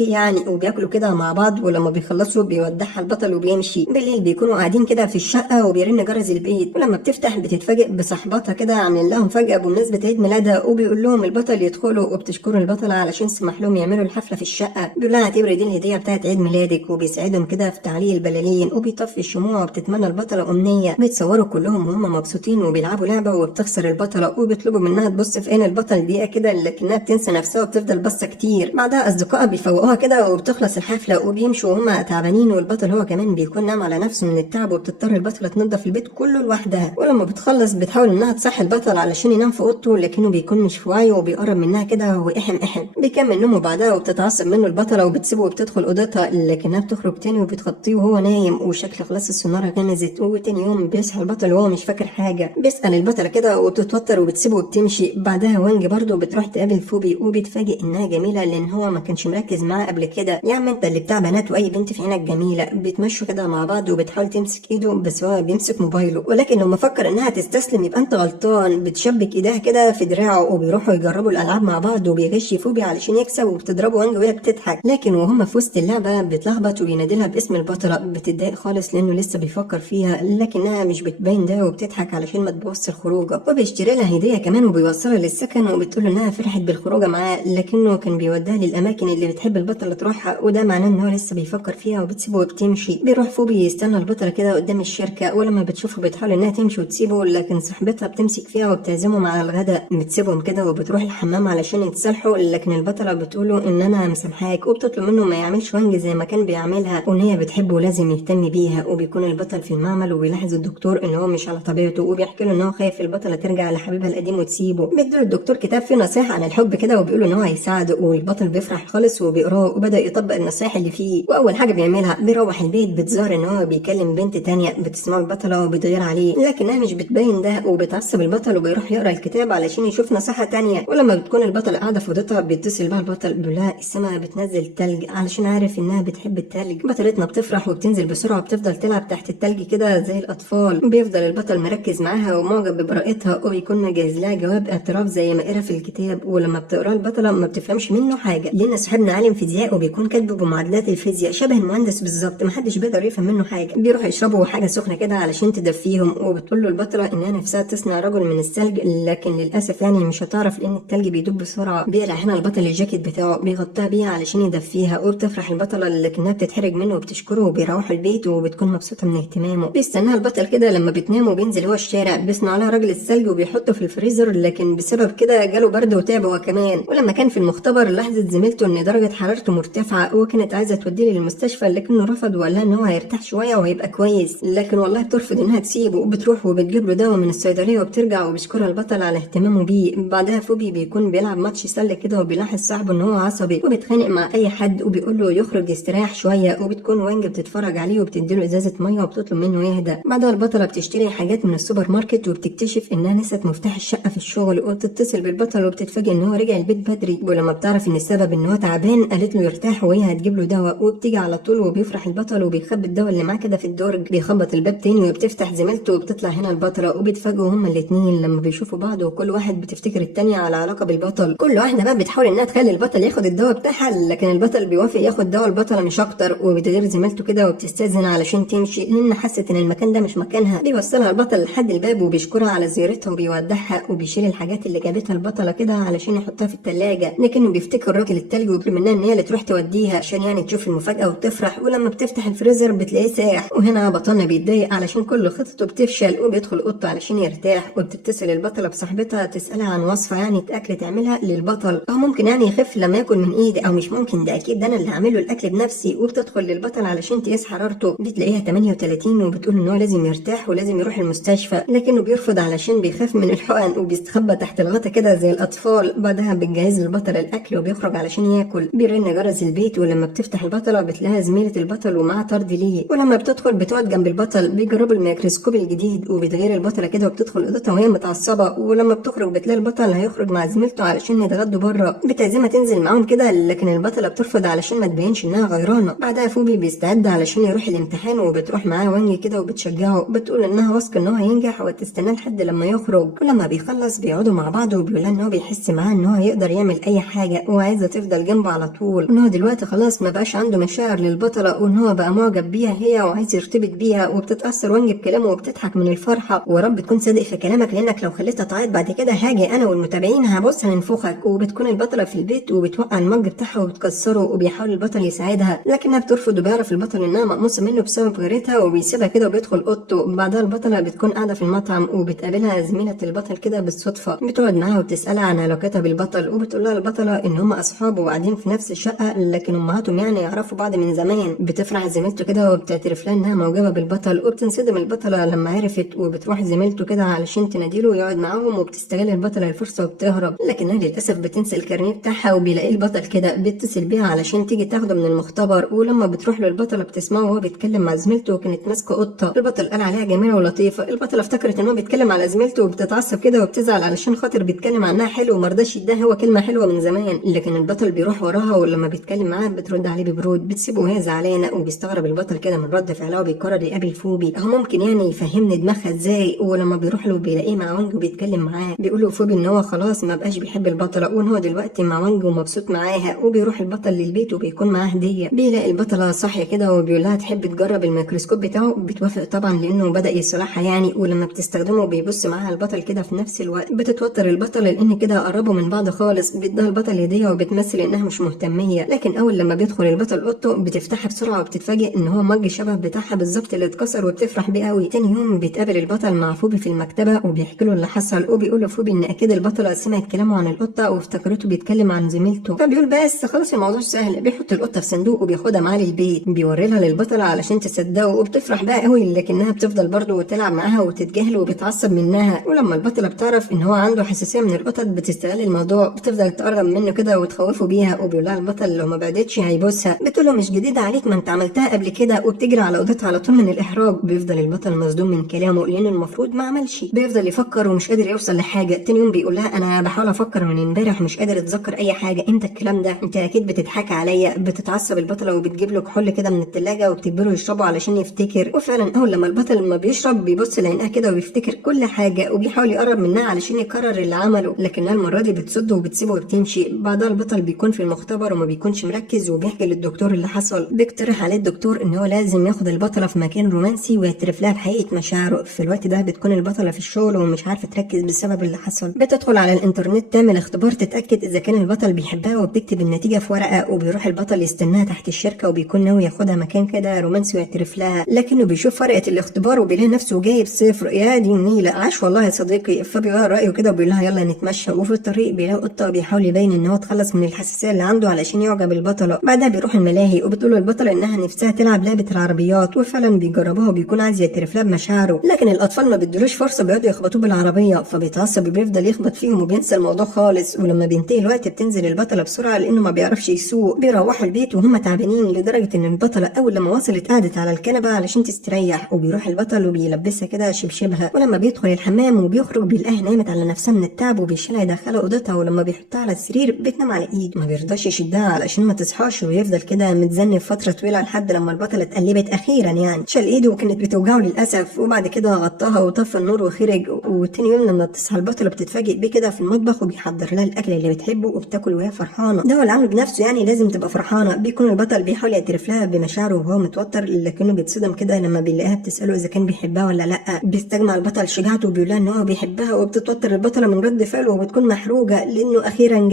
ايه يعني. وبياكلوا كده مع بعض، ولما بيخلصوا بيودعها البطل وبيمشي. بالليل بيكونوا قاعدين كده في الشقه وبيرن جرس البيت، ولما بتفتح بتتفاجئ بصاحبتها كده عاملين لهم فجأة بمناسبة عيد ميلادها، وبيقول لهم البطل يدخلوا، وبتشكر البطلة علشان سمح لهم يعملوا الحفلة في الشقة. بيقول لها اعتبري دي الهدية بتاعت عيد ميلادك، وبيساعدهم كده في تعليق البلالين وبيطفي الشموع، وبتتمنى البطلة أمنية. بيتصوروا كلهم وهم مبسوطين وبيلعبوا لعبة، وبتخسر البطلة وبيطلبوا منها تبص في عين البطل دقيقة كده، لكنها بتنسى نفسها وبتفضل باصة كتير. بعدها أصدقائها بيفوقوها كده وبتخلص الحفلة وبيمشوا وهم تعبانين، والبطل هو كمان بيكون نام على نفسه من التعب، وبتضطر البطلة تنظف البيت كله لوحدها. ولما بتخلص بتحاول انها تصحي البطل علشان ينام في اوضته، لكنه بيكون مش في وعيه وبيقرب منها كده واحم بيكمل نومه بعدها، وبتتعصب منه البطله وبتسيبه وبتدخل اوضتها، لكنها بتخرج تاني وبتغطيه وهو نايم، وشكل خلاص السناره غمزت. وتاني يوم بيصحى البطل وهو مش فاكر حاجه، بيسال البطله كده وبتتوتر وبتسيبه وبتمشي. بعدها وانج برضه بتروح تقابل فوبي، وبيتفاجئ انها جميله لان هو ما كانش مركز معاها قبل كده. يا عم انت اللي بتاع بنات، واي بنت في عينك جميله. بيتمشوا كده مع بعض وبتحاول تمسك ايده، بس هو بيمسك موبايله، ولكن لما فكر انها تستسلم يبقى انت غلطان. بتشبك ايديها كده في دراعه، وبيروحوا يجربوا الالعاب مع بعض، وبيغش فوبي علشان يكسب، وبتضربه وانج وهي بتضحك. لكن وهم في وسط اللعبه بتلخبط وبينادلها باسم البطله. بتتضايق خالص لانه لسه بيفكر فيها، لكنها مش بتبين ده وبتضحك علشان ما تبوظش الخروجه. وبيشتري لها هديه كمان وبيوصلها للسكن، وبتقول له انها فرحت بالخروجه معاه، لكنه كان بيوديها للاماكن اللي بتحب البطله تروحها، وده معناه ان هو لسه بيفكر فيها، وبتسيبه وبتمشي. بيروح فوبي يستنى البطله كده قدام الشركه، ولما بتشوفه بتحاول انها تمشي وتسيبه، لكن صاحبتها بتمسك فيها وبتعزمهم على الغداء. بتسيبهم كده وبتروح الحمام علشان يتصالحوا، لكن البطله بتقوله ان انا مسامحاك، وبتطلب منه ما يعملش وانج زي ما كان بيعملها، وان هي بتحبه ولازم يهتم بيها. وبيكون البطل في المعمل وبيلاحظ الدكتور ان هو مش على طبيعته، وبيحكي له ان هو خايف البطله ترجع لحبيبها القديم وتسيبه. بيديله الدكتور كتاب فيه نصيحه عن الحب كده، وبيقول ان هو هيساعده، والبطل بيفرح خالص وبيقراه وبدا يطبق النصايح اللي فيه. واول حاجه بيعملها بيروح البيت بتظهر ان هو بيكلم بنت تانية بتسمعه البطله وبتغير عليه، لكنها مش بتبين ده، وبتعصب البطل وبيروح يقرا الكتاب علشان يشوف نصيحه تانية. ولما بتكون البطل قاعده في اوضتها بيتصل بها البطل بيقول لها السما بتنزل تلج علشان عارف انها بتحب التلج. بطلتنا بتفرح وبتنزل بسرعه وبتفضل تلعب تحت التلج كده زي الاطفال. بيفضل البطل مركز معاها ومعجب ببراءتها، وبيكون مجهز لها جواب اعتراف زي ما قرا في الكتاب. ولما بتقراه البطله ما بتفهمش منه حاجه، لان صاحبنا عالم فيزياء وبيكون كاتبه بمعادلات الفيزياء شبه المهندس بالظبط، محدش بيقدر يفهم منه حاجه. بيروح يشربوا حاجه سخنه كده علشان تدفيهم، وبتقول له البطله انها نفسها تصنع رجل من الثلج، لكن للاسف يعني مش هتعرف لان الثلج بيدوب بسرعه. بيقلع هنا البطل الجاكيت بتاعه بيغطيها بيه علشان يدفيها، وبتفرح البطله لكنها بتتحرج منه وبتشكره، وبيروحوا البيت وبتكون مبسوطه من اهتمامه. بيستناها البطل كده لما بتنام، وبينزل هو الشارع بيصنع لها راجل الثلج وبيحطه في الفريزر، لكن بسبب كده جاله برد وتعب هو كمان. ولما كان في المختبر لاحظت زميلته ان درجه حرارته مرتفعه، وكانت عايزه توديه للمستشفى، لكنه رفض وقال لها ان هو هيرتاح شويه وهيبقى كويس، لكن والله بترفض انها تسيبه. وبتروح وبتجيب له دواء من الصيدليه وبترجع، وبيشكرها البطل على اهتمامه بيه. بعدها فوبي بيكون بيلعب ماتش سله كده، وبيلاحظ صاحبه ان هو عصبي وبيتخانق مع اي حد، وبيقول له يخرج يستريح شويه. وبتكون وانج بتتفرج عليه وبتديله ازازه ميه وبتطلب منه يهدى. بعدها البطله بتشتري حاجات من السوبر ماركت، وبتكتشف انها نسيت مفتاح الشقه في الشغل، وبتتصل بالبطل وبتتفاجئ ان هو رجع البيت بدري. ولما بتعرف ان السبب ان هو تعبان قالت له يرتاح وهي هتجيب له دواء، وبتيجي على طول. وبيفرح البطل وبيخبي الدواء اللي معاه كده في الدرج. بيخبط الباب تاني وبتفتح زميلته، وبتطلع هنا البطله، وبيتفاجئوا هما الاثنين لما بيشوفوا بعض، وكل واحد بتفتكر التانية على علاقه بالبطل. كل واحده بقى بتحاول انها تخلي البطل ياخد الدواء بتاعها، لكن البطل بيوافق ياخد دواء البطله مش اكتر، وبتغير زميلته كده وبتستاذن علشان تمشي لان حست ان المكان ده مش مكانها. بيوصلها البطل لحد الباب وبيشكرها على زيارتها وبيودعها، وبيشيل الحاجات اللي جابتها البطله كده علشان يحطها في الثلاجه، لكنه بيفتكر راجل التلج وبيطلب منها ان هي اللي تروح توديها عشان يعني تشوف المفاجاه وتفرح. ولما بتفتح الفريزر بتلاقيه ساح، وهنا بطلنا بيتضايق علشان كل خطته بتفشل، وبيدخل اوضته علشان يرتاح. وبتتصل البطله بصاحبتها تسالها عن وصفه يعني اكل تعملها للبطل، او ممكن يعني يخف لما ياكل من ايدي، او مش ممكن ده اكيد ده انا اللي هعمله الاكل بنفسي. وبتدخل للبطل علشان تقيس حرارته، بتلاقيها 38، وبتقول ان هو لازم يرتاح ولازم يروح المستشفى، لكنه بيرفض علشان بيخاف من الحقن، وبيستخبى تحت الغطا كده زي الاطفال. بعدها بتجهز البطل الاكل وبيخرج علشان ياكل. بيرن جرس البيت، ولما بتفتح البطله بتلاقيها زميله البطل ومعاها طرد ليه. ولما بتدخل بتقعد جنب البطل بيجربوا الميكروسكوب الجديد، وبتغير البطله كده وبتدخل اوضتها وهي متعصبه. ولما بتخرج بتلاقي البطل هيخرج مع زميلته علشان يتغدوا بره، بتعزمها تنزل معاهم كده، لكن البطله بترفض علشان ما تبينش انها غيرانه. بعدها فوبي بيستعد علشان يروح الامتحان، وبتروح معاه وانجي كده وبتشجعه، بتقول انها واثقه ان هو هينجح وتستناه لحد لما يخرج. ولما بيخلص بيقعدوا مع بعض بعض، وبيقول ان هو بيحس معاه ان هو يقدر يعمل اي حاجه وعايزه تفضل جنبه على طول، وان هو دلوقتي خلاص ما بقاش عنده مشاعر للبطله، وان هو بقى معجب بيها هي وعايز يرتبط بيها، وبتتاثر وانج بكلامه وبتضحك من الفرحه. ورب تكون صادق في كلامك، لانك لو خليتها تعيط بعد كده هاجي انا والمتابعين هبص هننفخك. وبتكون البطله في البيت وبتوقع المج بتاعها وبتكسره، وبيحاول البطل يساعدها لكنها بترفض، وبيعرف البطل انها مقموصه منه بسبب غيرتها وبيسيبها كده وبيدخل اوضته. بعدها البطله بتكون قاعده في المطعم وبتقابلها زميله البطل كده بالصدفه، بتقعد معاها وبتسالها عن علاقتها بالبطل، وبتقول لها البطله ان هم اصحاب وقاعدين في نفس الشقه لكن امهاتهم يعني يعرفوا بعض من زمان. بتفرح زميلته كده وبتعترف لها انها معجبه بالبطل، وبتنصدم البطله لما عرفت، وبتروح زميلته كده علشان تناديله ويقعد معاهم، وبتستغل البطله الفرصه وبتهرب، لكنها للاسف بتنسى الكارنيه بتاعها، وبيلاقي البطل كده بيتصل بيها علشان تيجي تاخده من المختبر. ولما بتروح له البطله بتسمعه وهو بيتكلم مع زميلته وكانت ماسكه قطه. البطل قال عليها جميله ولطيفه، البطله افتكرت ان هو بيتكلم على زميلته وبتتعصب كده وبتزعل علشان خاطر بيتكلم عنها حلو ومرضاش يديها هو كلمه حلوه من زمان، لكن البطل بيروح وراها ولما بيتكلم معاها بترد عليه ببرود، بتسيبه وهي زعلانه. وبيستغرب البطل كده من رد فعلها وبيقرر يقابل فوبي، هو ممكن يعني يفهمني دماغها ازاي. ولما بيروح له بيلاقيه مع وانج وبيتكلم معاه، بيقول له فوبي ان هو خلاص ما بقاش بيحب البطله وان هو دلوقتي مع وانج ومبسوط معاها. وبيروح البطل للبيت وبيكون معاه هديه، بيلاقي البطله صاحيه كده وبيقول لها تحب تجرب الميكروسكوب بتاعه، بتوافق طبعا لانه بدا يصلحها يعني. ولما بتستخدمه بيبص معاها البطل كده في نفس الوقت، بتتوتر البطل لان كده قربوا من بعض خالص، بيديها البطل هديه وبتمثل انها مش مهتميه. لكن اول لما بيدخل البطل اوضته بتفتحها بسرعه وبتتفاجئ ان هو مج شبه بتاعها بالظبط اللي اتكسر، وبتفرح بيه قوي. تاني يوم بيتقابل البطل مع فوبي في المكتبه وبيحكي له اللي حصل، وبيقول له فوبي ان اكيد البطله سمعت كلامه عن القطه وافتكرته بيتكلم عن زميلته، فبيقول بس خلاص الموضوع سهل. بيحط القطه في صندوق وبياخدها معاه للبيت، بيوري لها للبطله علشان تصدقه، وبتفرح بقى قوي لكنها بتفضل برضه تلعب معاها وتتجاهل وبتعصب منها. ولما البطله بتعرف ان هو عنده حساسيه من القطط بتستغل الموضوع، بتفضل تقرب منه كده وتخوفه بيها، وبيقول لها البطل لو ما بعدتش هيبوسها. بتقول له مش جديده عليك ما انت عملتها قبل كده، وبتجري على اوضتها على طول من الاحراج. بيفضل البطل مصدوم من كلامه لانه المفروض ما عملش، بيفضل يفكر ومش قادر يوصل لحاجه. تاني يوم بيقول لها انا بحاول افكر من امبارح مش قادر اتذكر اي حاجه، امتى الكلام ده؟ انت اكيد بتضحكي عليا. بتتعصب البطله وبتجيب له كحول كده من الثلاجه وبتجبره يشربه علشان يفتكر. وفعلا اول لما البطل ما بيشرب بيبص لعينها كده وبيفتكر كل حاجه، وبيحاول يقرب منها علشان يكرر اللي عمله، لكنها المره دي بتصده وبتسيبه وبتمشي. بعدها البطل بيكون في المختبر وما بيكونش مركز وبيحكي للدكتور اللي حصل. بيقترح عليه الدكتور ان هو لازم ياخد البطله في مكان رومانسي ويعترف لها بحقيقه مشاعره. في الوقت ده بتكون البطله في الشغل ومش عارفه تركز بسبب اللي حصل، بتدخل على الانترنت تعمل اختبار تتاكد اذا كان البطل بيحبها، وبتكتب النتيجه في ورقه، وبيروح البطل يستناها تحت الشركه وبيكون ناوي ياخدها مكان كده رومانسي ويعترف لها، لكنه بيشوف ورقه الاختبار وبيلاقي نفسه جايب صفر. يا دي النيله، عاش والله يا صديقي. فبيغير رايه كده وبيقول لها يلا نتمشى. وفي الطريق بيلاقي قطه بيحاول يبين ان هو اتخلص من الحساسيه اللي عنده علشان يعجب البطله. بعدها بيروح الملاهي وبتقول له البطله انها نفسها تلعب لعبه العربيات، وفعلا بيجربوها وبيكون عايز يعترف لها بمشاعره، لكن الاطفال ما بيدولوش فرصه، بيقعدوا يخبطوه بالعربيه، فبيتعصب وبيفضل يخبط فيهم وبينسى الموضوع خالص. ولما بينتهي الوقت بتنزل البطله بسرعه لانه ما بيعرفش يسوق. بيروحوا البيت وهم تعبانين لدرجه ان البطله اول لما وصلت قعدت على الكنبه علشان تستريح، وبيروح البطل وبيلبسها كده شبشبها. ولما بيدخل الحمام وبيخرج بيلاقيها نامت على نفسها من التعب، وبيشيلها يدخلها اوضتها، ولما بيحطها على السرير بتنام على ايد، ما بيرضاش يشدها علشان ما تصحاش، ويفضل كده متذنب فتره طويله لحد لما البطله اتقلبت اخيرا يعني. شال ايده وكانت بتوجعه للاسف، وبعد كده غطاها وطفى النور وخرج. وتاني يوم لما بتصحى البطله بتتفاجئ بيه كده في المطبخ وبيحضر لها الاكل اللي بتحبه وبتاكل وهي فرحانه. ده هو اللي عامله بنفسه يعني لازم تبقى فرحانه. بيكون البطل بيحاول يعترف لها بمشاعره وهو متوتر، لكنه بيتصدم كده لما بيلاقيها بتساله اذا كان بيحبها ولا لا. بيستجمع البطل شجاعته وبيقول لها ان هو بيحبها، وبتتوتر البطله من رد فعله وبتكون محروجه لانه اخيرا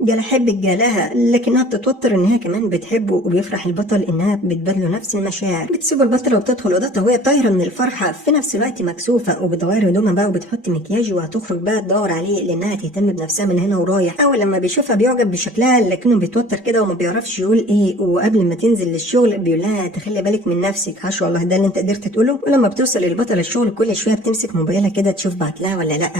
جال حبك جالها، لكنها بتتوتر انها كمان بتحبه. وبيفرح البطل انها بتبادله نفس المشاعر. بتسيب البطله وبتدخل اوضتها وهي طايره من الفرحه، في نفس الوقت مكسوفه، وبتغير هدومها بقى وبتحط مكياج وهتخرج بقى تدور عليه لانها تهتم بنفسها من هنا ورايح. اول لما بيشوفها بيعجب بشكلها لكنه بيتوتر كده وما بيعرفش يقول ايه. وقبل ما تنزل للشغل بيقول لها تخلي بالك من نفسك. عاش والله ده اللي انت قدرت تقوله. ولما بتوصل البطله الشغل كل شويه بتمسك موبايلها كده تشوف بعت لها ولا لا،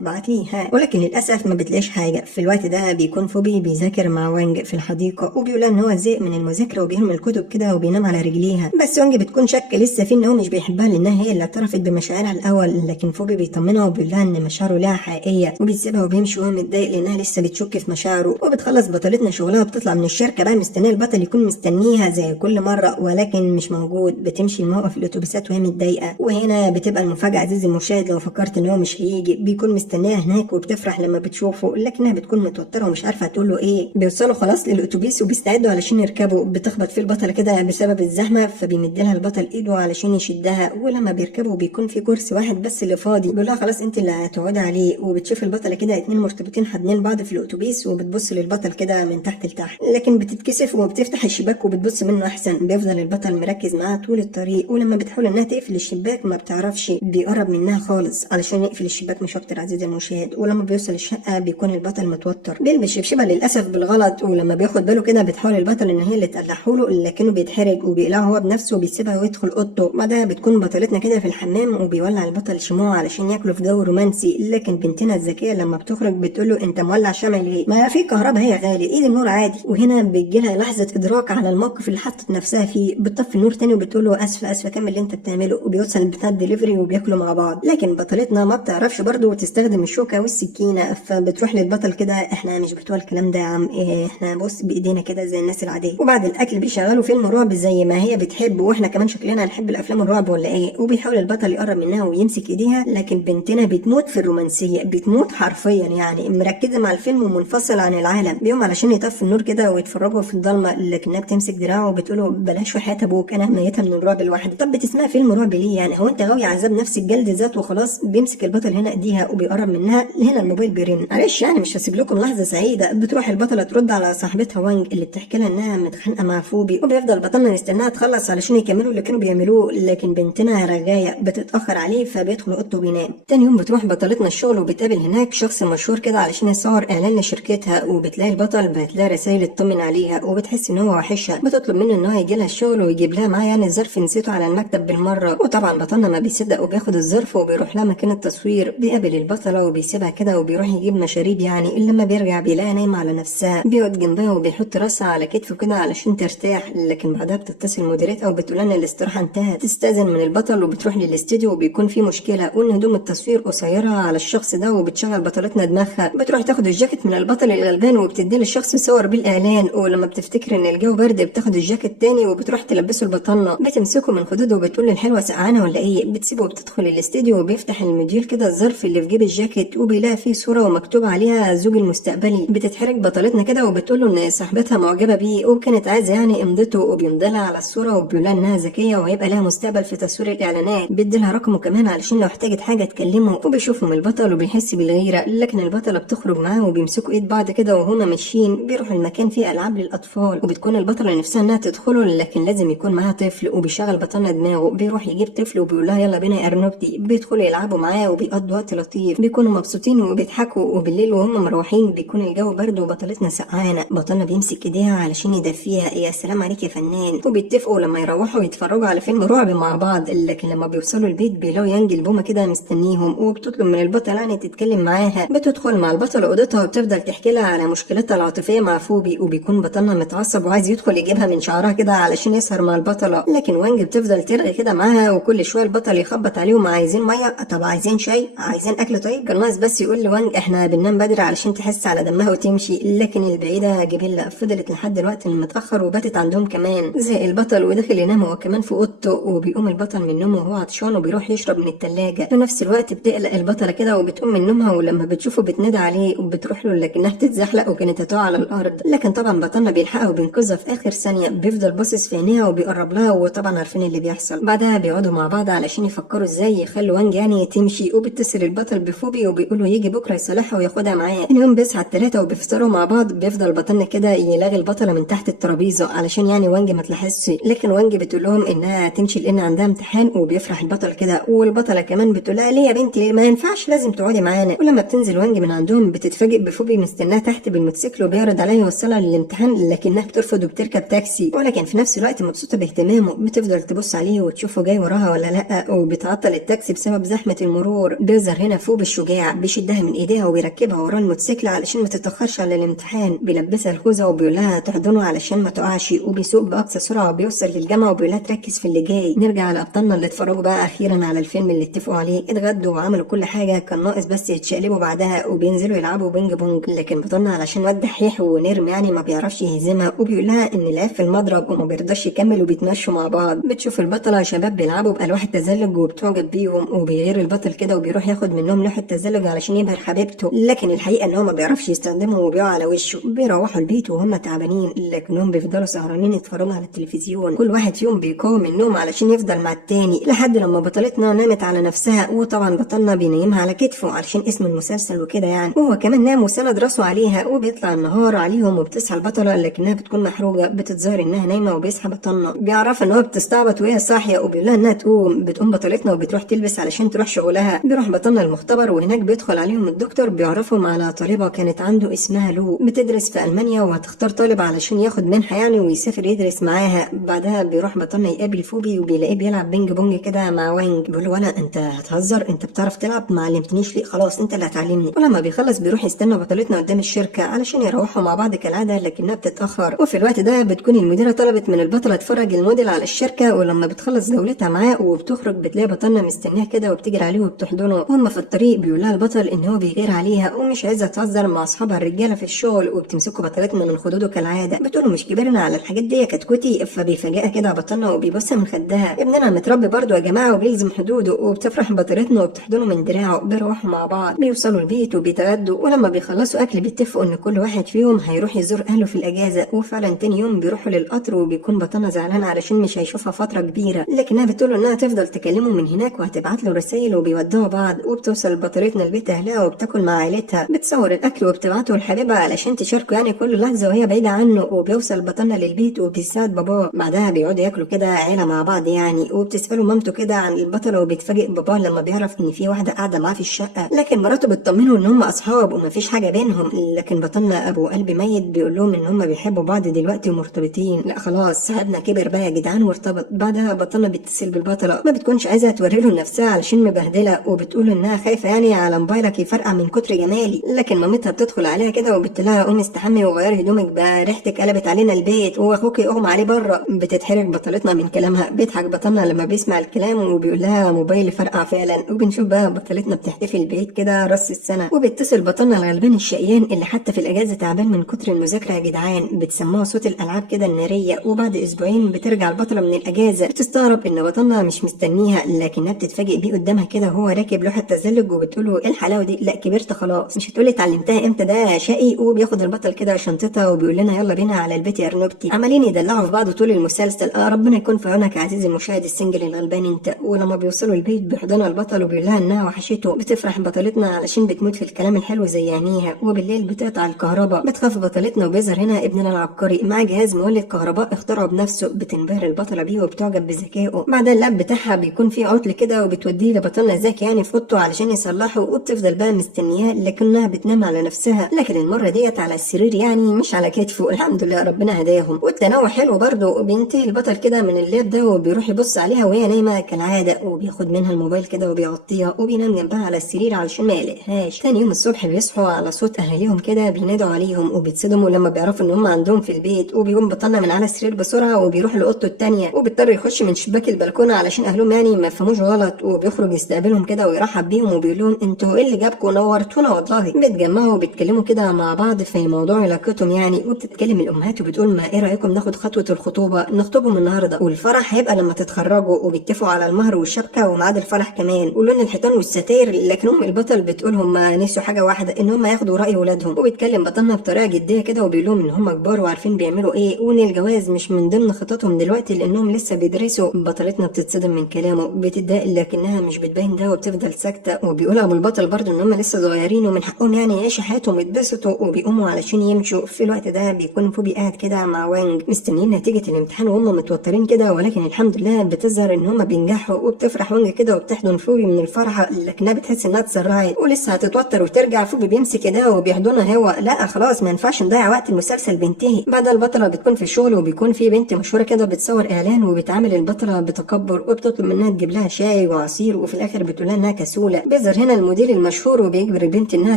بعت لي ها، ولكن للاسف ما بتلاقيش حاجه. في الوقت ده بيكون فوبي بيذاكر مع وانج في الحديقه، وبيقول ان هو زهق من المذاكره وبيرمي الكتب كده وبينام على رجليها. بس وانج بتكون شاكه لسه في ان هو مش بيحبها لانها هي اللي اعترفت بمشاعرها الاول، لكن فوبي بيطمنها وبيقول لها ان مشاعره لها حقيقيه، وبيسيبها وبيمشي وهو متضايق لانها لسه بتشك في مشاعره. وبتخلص بطلتنا شغلها وبتطلع من الشركه بقى مستنيه البطل يكون مستنيها زي كل مره، ولكن مش موجود. بتمشي الموقف الاتوبيسات وهي متضايقه، وهنا بتبقى المفاجاه عزيزي المشاهد لو فكرت ان هو مش هيجي. بيكون مستني مستنياه هناك وبتفرح لما بتشوفه، لكنها بتكون متوتره ومش عارفه تقول له ايه. بيوصلوا خلاص للاتوبيس وبيستعدوا علشان يركبوا، بتخبط في البطله كده بسبب الزحمه، فبيمد لها البطل ايده علشان يشدها، ولما بيركبوا بيكون في كرسي واحد بس اللي فاضي، بيقول لها خلاص انت اللي هتقعدي عليه. وبتشوف البطله كده اتنين مرتبطين حاضنين بعض في الاتوبيس، وبتبص للبطل كده من تحت لتحت، لكن بتتكسف وبتفتح الشباك وبتبص منه احسن. بيفضل البطل مركز معاها طول الطريق، ولما بتحاول انها تقفل الشباك ما بتعرفش، بيقرب منها خالص علشان يقفل الشباك مش اكتر عزيزي المشاهد. ولما بيوصل الشقه بيكون البطل متوتر، بيلبس شبشبه للاسف بالغلط، ولما بياخد باله كده بتحاول البطل ان هي اللي تقلعه له، لكنه بيتحرج وبيقلعه هو بنفسه وبيسيبها ويدخل اوضته. بعدها بتكون بطلتنا كده في الحمام وبيولع البطل شموع علشان ياكلوا في جو رومانسي، لكن بنتنا الذكيه لما بتخرج بتقول له انت مولع شمع ليه؟ ما في كهرباء هي غالي، ايد النور عادي. وهنا بتجيلها لحظه ادراك على الموقف اللي حطت نفسها فيه، بتطفي النور تاني وبتقول له اسفه كمل اللي انت بتعمله، وبيوصل بتاع الدليفري وبياكلوا مع بعض. لكن بطلتنا ما بتعرفش برضه تستخدم الشوكه والسكينه، فبتروح للبطل كده احنا مش بتوع الكلام ده يا عم، إيه احنا بص بايدينا كده زي الناس العاديه. وبعد الاكل بيشغلوا فيلم رعب زي ما هي بتحب، واحنا كمان شكلنا هنحب الافلام الرعب ولا ايه؟ وبيحاول البطل يقرب منها ويمسك ايديها، لكن بنتنا بتموت في الرومانسيه، بتموت حرفيا يعني، مركزه مع الفيلم ومنفصل عن العالم. بيقوم علشان يطفي النور كده ويتفرجوا في الضلمه، لكنها بتمسك دراعه وبتقوله بلاش وحياه ابوك انا ميتها من الرعب لوحدي. طب بتسمع فيلم رعب ليه يعني؟ هو انت غاوي عذاب نفسك جلد ذات وخلاص؟ بيمسك البطل هنا ايديها وبيقرب منها، هنا الموبايل بيرن. معلش يعني مش هسيب لكم لحظه سعيده. بتروح البطله ترد على صاحبتها وانج اللي بتحكي لها انها متخانقه مع فوبي، وبيفضل بطلنا نستناها تخلص علشان يكملوا اللي كانوا بيعملوه، لكن بنتنا رغايه بتتاخر عليه فبيدخل اوضته وبينام. تاني يوم بتروح بطلتنا الشغل وبتقابل هناك شخص مشهور كده علشان يصور اعلان لشركتها، وبتلاقي البطل بتلاقي رسائل تطمن عليها وبتحس ان هو وحشها، بتطلب منه ان هو يجي لها الشغل ويجيب لها معاه يعني الظرف نسيته على المكتب بالمره. وطبعا بطلنا ما بيصدق وبياخد الظرف وبيروح لها مكان التصوير، بيقابل البطله وبيسيبها كده وبيروح يجيب مشاريب يعني. اللي لما بيرجع بيلاقيها نايمه على نفسها، بيقعد جنبها وبيحط راسها على كتفه كده علشان ترتاح، لكن بعدها بتتصل مديرتها وبتقول ان الاستراحه انتهت. تستاذن من البطل وبتروح للاستديو وبيكون في مشكله، وان هدوم التصوير قصيره على الشخص ده، وبتشغل بطلتنا دماغها. بتروح تاخد الجاكيت من البطل الغلبان وبتدي للشخص صور بالاعلان، ولما بتفتكر ان الجو برد بتاخد الجاكيت تاني وبتروح تلبسه البطانه. بتمسكه من خدوده وبتقول للحلوه سقعانه ولا ايه؟ بتسيبه وبتدخل الاستديو وبيفتح المدير كده الظرف اللي في جيب الجاكيت وبيلاقي فيه صوره ومكتوب عليها زوج المستقبلي. بتتحرك بطلتنا كده وبتقول له ان صاحبتها معجبه بيه وكانت عايزه يعني امضته، وبيمضلها على الصوره وبيقول لها انها ذكيه وهيبقى لها مستقبل في تصوير الاعلانات. بيديلها رقمه كمان علشان لو احتاجت حاجه تكلمه. وبيشوفهم البطل وبيحس بالغيره، لكن البطله بتخرج معاه وبيمسكوا ايد بعض كده وهما ماشيين. بيروحوا المكان فيه العاب للاطفال، وبتكون البطله نفسها انها تدخله لكن لازم يكون معاها طفل، وبيشغل بطلنا دماغه. بيروح يجيب طفل وبيقول لها يلا بينا يا ارنبتي. بيدخلوا يلعبوا معاه وبيقضوا وقت لطيف، بيكونوا مبسوطين وبيضحكوا. وبالليل وهم مروحين بيكون الجو برد وبطلتنا سقعانه، بطلنا بيمسك ايديها علشان يدفيها. يا سلام عليك يا فنان. وبيتفقوا لما يروحوا يتفرجوا على فيلم رعب مع بعض، لكن لما بيوصلوا البيت بيلاقوا يانج البومه كده مستنيهم، وبتطلب من البطل يعني تتكلم معاها. بتدخل مع البطل اوضتها وبتفضل تحكي لها على مشكلتها العاطفيه مع فوبي، وبيكون بطلنا متعصب وعايز يدخل يجيبها من شعرها كده علشان يسهر مع البطله، لكن وانج بتفضل ترغي كده معاها، وكل شويه البطل يخبط عليهم عايزين ميه، طب عايزين شاي، عايزين اكل. طيب كان ناقص بس يقول لوانج احنا بننام بدري علشان تحس على دمها وتمشي، لكن البعيده جبله فضلت لحد الوقت المتاخر وباتت عندهم كمان. زي البطل ودخل ينام هو كمان في اوضته، وبيقوم البطل من نومه وهو عطشان وبيروح يشرب من التلاجة. في نفس الوقت بتقلق البطله كده وبتقوم من نومها، ولما بتشوفه بتنادى عليه وبتروح له لكنها بتتزحلق وكانت هتقع على الارض، لكن طبعا بطلنا بيلحقها وبينقذها في اخر ثانيه. بيفضل باصص في عينيها وبيقرب لها، وطبعا عارفين اللي بيحصل. بعدها بيقعدوا مع بعض علشان يفكروا ازاي يخلوا وانج يعني تمشي، وبيتصل البطل بفوبي وبيقول له يجي بكره يصالحها وياخدها معاه. اليوم بيصحى الثلاثه وبيفطروا مع بعض. بيفضل بطلنا كده يلاغي البطله من تحت الترابيزه علشان يعني وانج ما تلاحظش، لكن وانج بتقول لهم انها تمشي لان عندها امتحان، وبيفرح البطل كده. والبطله كمان بتقول لها ليه يا بنتي ما ينفعش لازم تقعدي معانا. ولما بتنزل وانج من عندهم بتتفاجئ بفوبي مستناها تحت بالموتوسيكل وبيعرض عليها يوصلها للامتحان، لكنها بترفض وبتركب تاكسي، ولكن في نفس الوقت مبسوطه باهتمامه. بتفضل تبص عليه وتشوفه جاي وراها ولا لا، وبتعطل التاكسي بسبب زحمه المرور. بيظهر هنا فوبي الشجاع بيشدها من ايديها وبيركبها وراه الموتوسيكل علشان ما تتاخرش على الامتحان. بيلبسها الخوذه وبيقول لها تحضنه علشان ما تقعش، وبيسوق باقصى سرعه وبيوصل للجامعه وبيقول لها تركز في اللي جاي. نرجع لابطالنا اللي اتفرجوا بقى اخيرا على الفيلم اللي اتفقوا عليه. اتغدوا وعملوا كل حاجه، كان ناقص بس يتشقلبوا بعدها وبينزلوا يلعبوا بينج بونج، لكن بطلنا علشان واد دحيح ونرم يعني ما بيعرفش يهزمها، وبيقول لها ان العيب في المضرب وما بيرضاش يكمل، وبيتمشوا مع بعض. بتشوف البطله شباب بيلعبوا بألواح التزلج وبتعجب بيهم، وبيغير البطل كده وبيروح ياخد منهم لوحه التزلج علشان يبهر حبيبته، لكن الحقيقه ان هو ما بيعرفش يستخدمه وبيقع على وشه. بيروحوا البيت وهم تعبانين، لكنهم بيفضلوا سهرانين يتفرجوا على التلفزيون، كل واحد فيهم بيقاوم النوم علشان يفضل مع التاني لحد لما بطلتنا نامت على نفسها، وطبعا بطلنا بينيمها على كتفه علشان اسم المسلسل وكده يعني، وهو كمان نام وسند راسه عليها، وبيطلع النهار عليهم وبتصحى البطله لكنها بتكون محروقه، بتتظاهر انها نايمه وبيصحى بطلنا بيعرف ان هو بتستعبط وهي صاحيه وبيقول لها انها تقوم. بتقوم بطلتنا وبتروح تلبس علشان تروح شغلها. بيروح بطلنا المختبر وهناك بيدخل عليهم الدكتور، بيعرفهم على طالبه كانت عنده اسمها لو بتدرس في المانيا وهتختار طالب علشان ياخد منحه يعني ويسافر يدرس معاها. بعدها بيروح بطلنا يقابل فوبي وبيلاقيه بيلعب بينج بونج كده مع وانج، بيقول له ولا انت هتهزر؟ انت بتعرف تلعب؟ ما علمتنيش ليه؟ خلاص انت اللي هتعلمني. ولما بيخلص بيروح يستنى بطلتنا قدام الشركه علشان يروحوا مع بعض كالعاده، لكنها بتتاخر. وفي الوقت ده بتكون المديره طلبت من البطله تفرج الموديل على الشركه، ولما بتخلص جولتها معاه وبتخرج بتلاقي بطلنا مستنيها كده وبتجري عليه وبتحضنه. وهم في الطريق بيقول لها البطل ان هو بيغير عليها ومش عايزه تهزر مع اصحابها الرجاله في الشغل، وبتمسكوا بطلتنا من خدوده كالعاده، بتقول مش كبرنا على الحاجات دي يا كتكوتي. فبيفاجئها كده بطلنا وبيبص من خدها، ابننا متربي برضه يا جماعه وبيلزم حدوده، وبتفرح بطلتنا وبتحضنه من دراعه. بيروحوا مع بعض بيوصلوا البيت وبيتغدوا، ولما بيخلصوا اكل بيتفقوا ان كل واحد فيهم هيروح يزور اهله في الاجازه. وفعلا تاني يوم بيروحوا للقطر وبيكون بطلنا زعلان علشان مش هيشوفها فتره كبيره، لكنها بتقول انها تفضل تكلمه من هناك وهتبعت له رسائل وبيودعوا بعض. وبتوصل بطلتنا البيت اهلها وبتاكل مع عائلتها، بتصور الاكل وبتبعته لحبيبها علشان تشاركه يعني كل لحظه وهي بعيده عنه. وبيوصل بطلنا للبيت وبيساعد باباه. بعدها بيقعدوا ياكلوا كده عيله مع بعض يعني، وبتساله مامته كده عن البطله، وبيتفاجئ باباه لما بيعرف ان في واحده قاعده معاه في الشقه، لكن مراته بتطمنه ان هم اصحاب ومفيش حاجه بينهم. لكن بطلنا ابو قلب ميت بيقول لهم ان هم بيحبوا بعض دلوقتي ومرتبطين. لا خلاص صاحبنا كبر بقى يا جدعان وارتبط. بعدها بطلنا بتتصل بالبطله، ما بتكونش عايزه توري له نفسها علشان مبهدله، وبتقول انها خايفه يعني على موبايلك يفرقع من كتر جمالي. لكن مامتها بتدخل عليها كده وبتلاقيها قومي استحمي وغيري هدومك بقى ريحتك قلبت علينا البيت واخوك اغمى عليه بره. بتتحرك بطلتنا من كلامها. بيضحك بطلنا لما بيسمع الكلام وبيقول لها موبايلي فرقع فعلا. وبنشوف بقى بطلتنا بتحتفل بعيد كده راس السنه، وبيتصل بطلنا الغلبان الشقيان اللي حتى في الاجازه تعبان من كتر المذاكره يا جدعان. بتسموها صوت الالعاب كده الناريه. وبعد اسبوعين بترجع البطله من الاجازه، بتستغرب ان بطلنا مش مستنيها، لكنها بتتفاجئ بيه قدامها كده وهو راكب لوحه تزلج، وبتقول له ايه الحلاوه دي؟ لا كبرت خلاص، مش هتقولي اتعلمتها امتى ده شقي. وبياخد البطل كده شنطتها وبيقول لنا يلا بينا على البيت يا ارنبتي. عمالين يدلعوا في بعض طول المسلسل. ربنا يكون في عونك يا عزيزي المشاهد السنجل الغلبان انت. ولما بيوصلوا البيت بيحضنها البطل وبيقول لها انها وحشته. بتفرح بطلتنا علشان بتموت في الكلام الحلو زي عينيها. وبالليل بتقطع الكهرباء. بتخاف بطلتنا وبيظهر هنا ابننا العبقري مع جهاز مولد كهرباء اخترعه بنفسه. بتنبهر البطله بيه وبتعجب بذكائه. بعدها اللاب بتاعها بيكون فيه عطل كده وبتوديه لبطلنا زكي يعني في اوضته علشان يصلحه. وبتفضل بقى مستنياه لكنها بتنام على نفسها، لكن المره ديت على السرير يعني مش على كتفه. الحمد لله ربنا هداهم. والتنوع حلو برضه. بينتهي البطل كده من اللاب ده وبيروح يبص عليها وهي نايمه كالعاده، وبياخد منها الموبايل كده وبيغطيها وبينام جنبها على السرير علشان ما يقلقهاش. تاني يوم الصبح بيصحوا على صوت اهاليهم كده بينادوا عليهم، وبيتصدموا لما بيعرفوا ان هم عندهم في البيت. وبيقوم بطلنا من على السرير بسرعه وبيروح لاوضته التانيه، وبيضطر يخش من شباك البلكونه علشان اهلهم يعني ما يفهموش غلط. وبيخرج يستقبلهم كده ويرحب بيهم وبيقول لهم انتوا ايه اللي جابكم؟ نورتونا والله. بيتجمعوا وبيتكلموا كده مع بعض في موضوع علاقتهم يعني. وبتتكلم الامهات وبتقول ما ايه رايكم ناخد خطوه الخطوبه نخطبهم النهارده، والفرح هيبقى لما تتخرجوا. وبيتفقوا على المهر والشبكه وميعاد الفرح كمان ولون الحيطان والستاير. لكن ام البطل بتقول هم نسوا حاجه واحده، ان هم ياخدوا راي ولادهم. وبيتكلم بطلنا بطريقه جديه كده وبيقول لهم ان هم كبار وعارفين بيعملوا ايه، وان الجواز مش من ضمن خططهم دلوقتي لانهم لسه بيدرسوا. بطلتنا بتتصدم من كلامه بتتضايق لكنها مش بتبين ده وبتفضل ساكته. وبيقول ابو البطل برضه ان هم لسه صغيرين ومن حقهم يعني يعيشوا حياتهم ويتبسطوا. وبيقوموا علشان يمشوا. في الوقت ده بيكون فوبي قاعد كده مع وانج مستنيين نتيجه الامتحان وهم متوترين كده، ولكن الحمد لله بتظهر ان هم بينجحوا. وبتفرح وانج كده وبتحضن فوبي من الفرحه، لكنها بتحس انها اتسرعت ولسه هتتوتر وترجع. فوبي بيمسك ايدها وبيحضنها هو. لا خلاص ما ينفعش نضيع وقت، المسلسل بينتهي. بعد البطله بتكون في الشغل وبيكون في بنت مشهوره كده بتصور اعلان، وبتعامل البطله بتكبر وبتطلب منها تجيب لها شاي وعصير، وفي الاخر بتقول لها انها كسوله. بيظهر هنا المدير المشهور وبيجبر البنت انها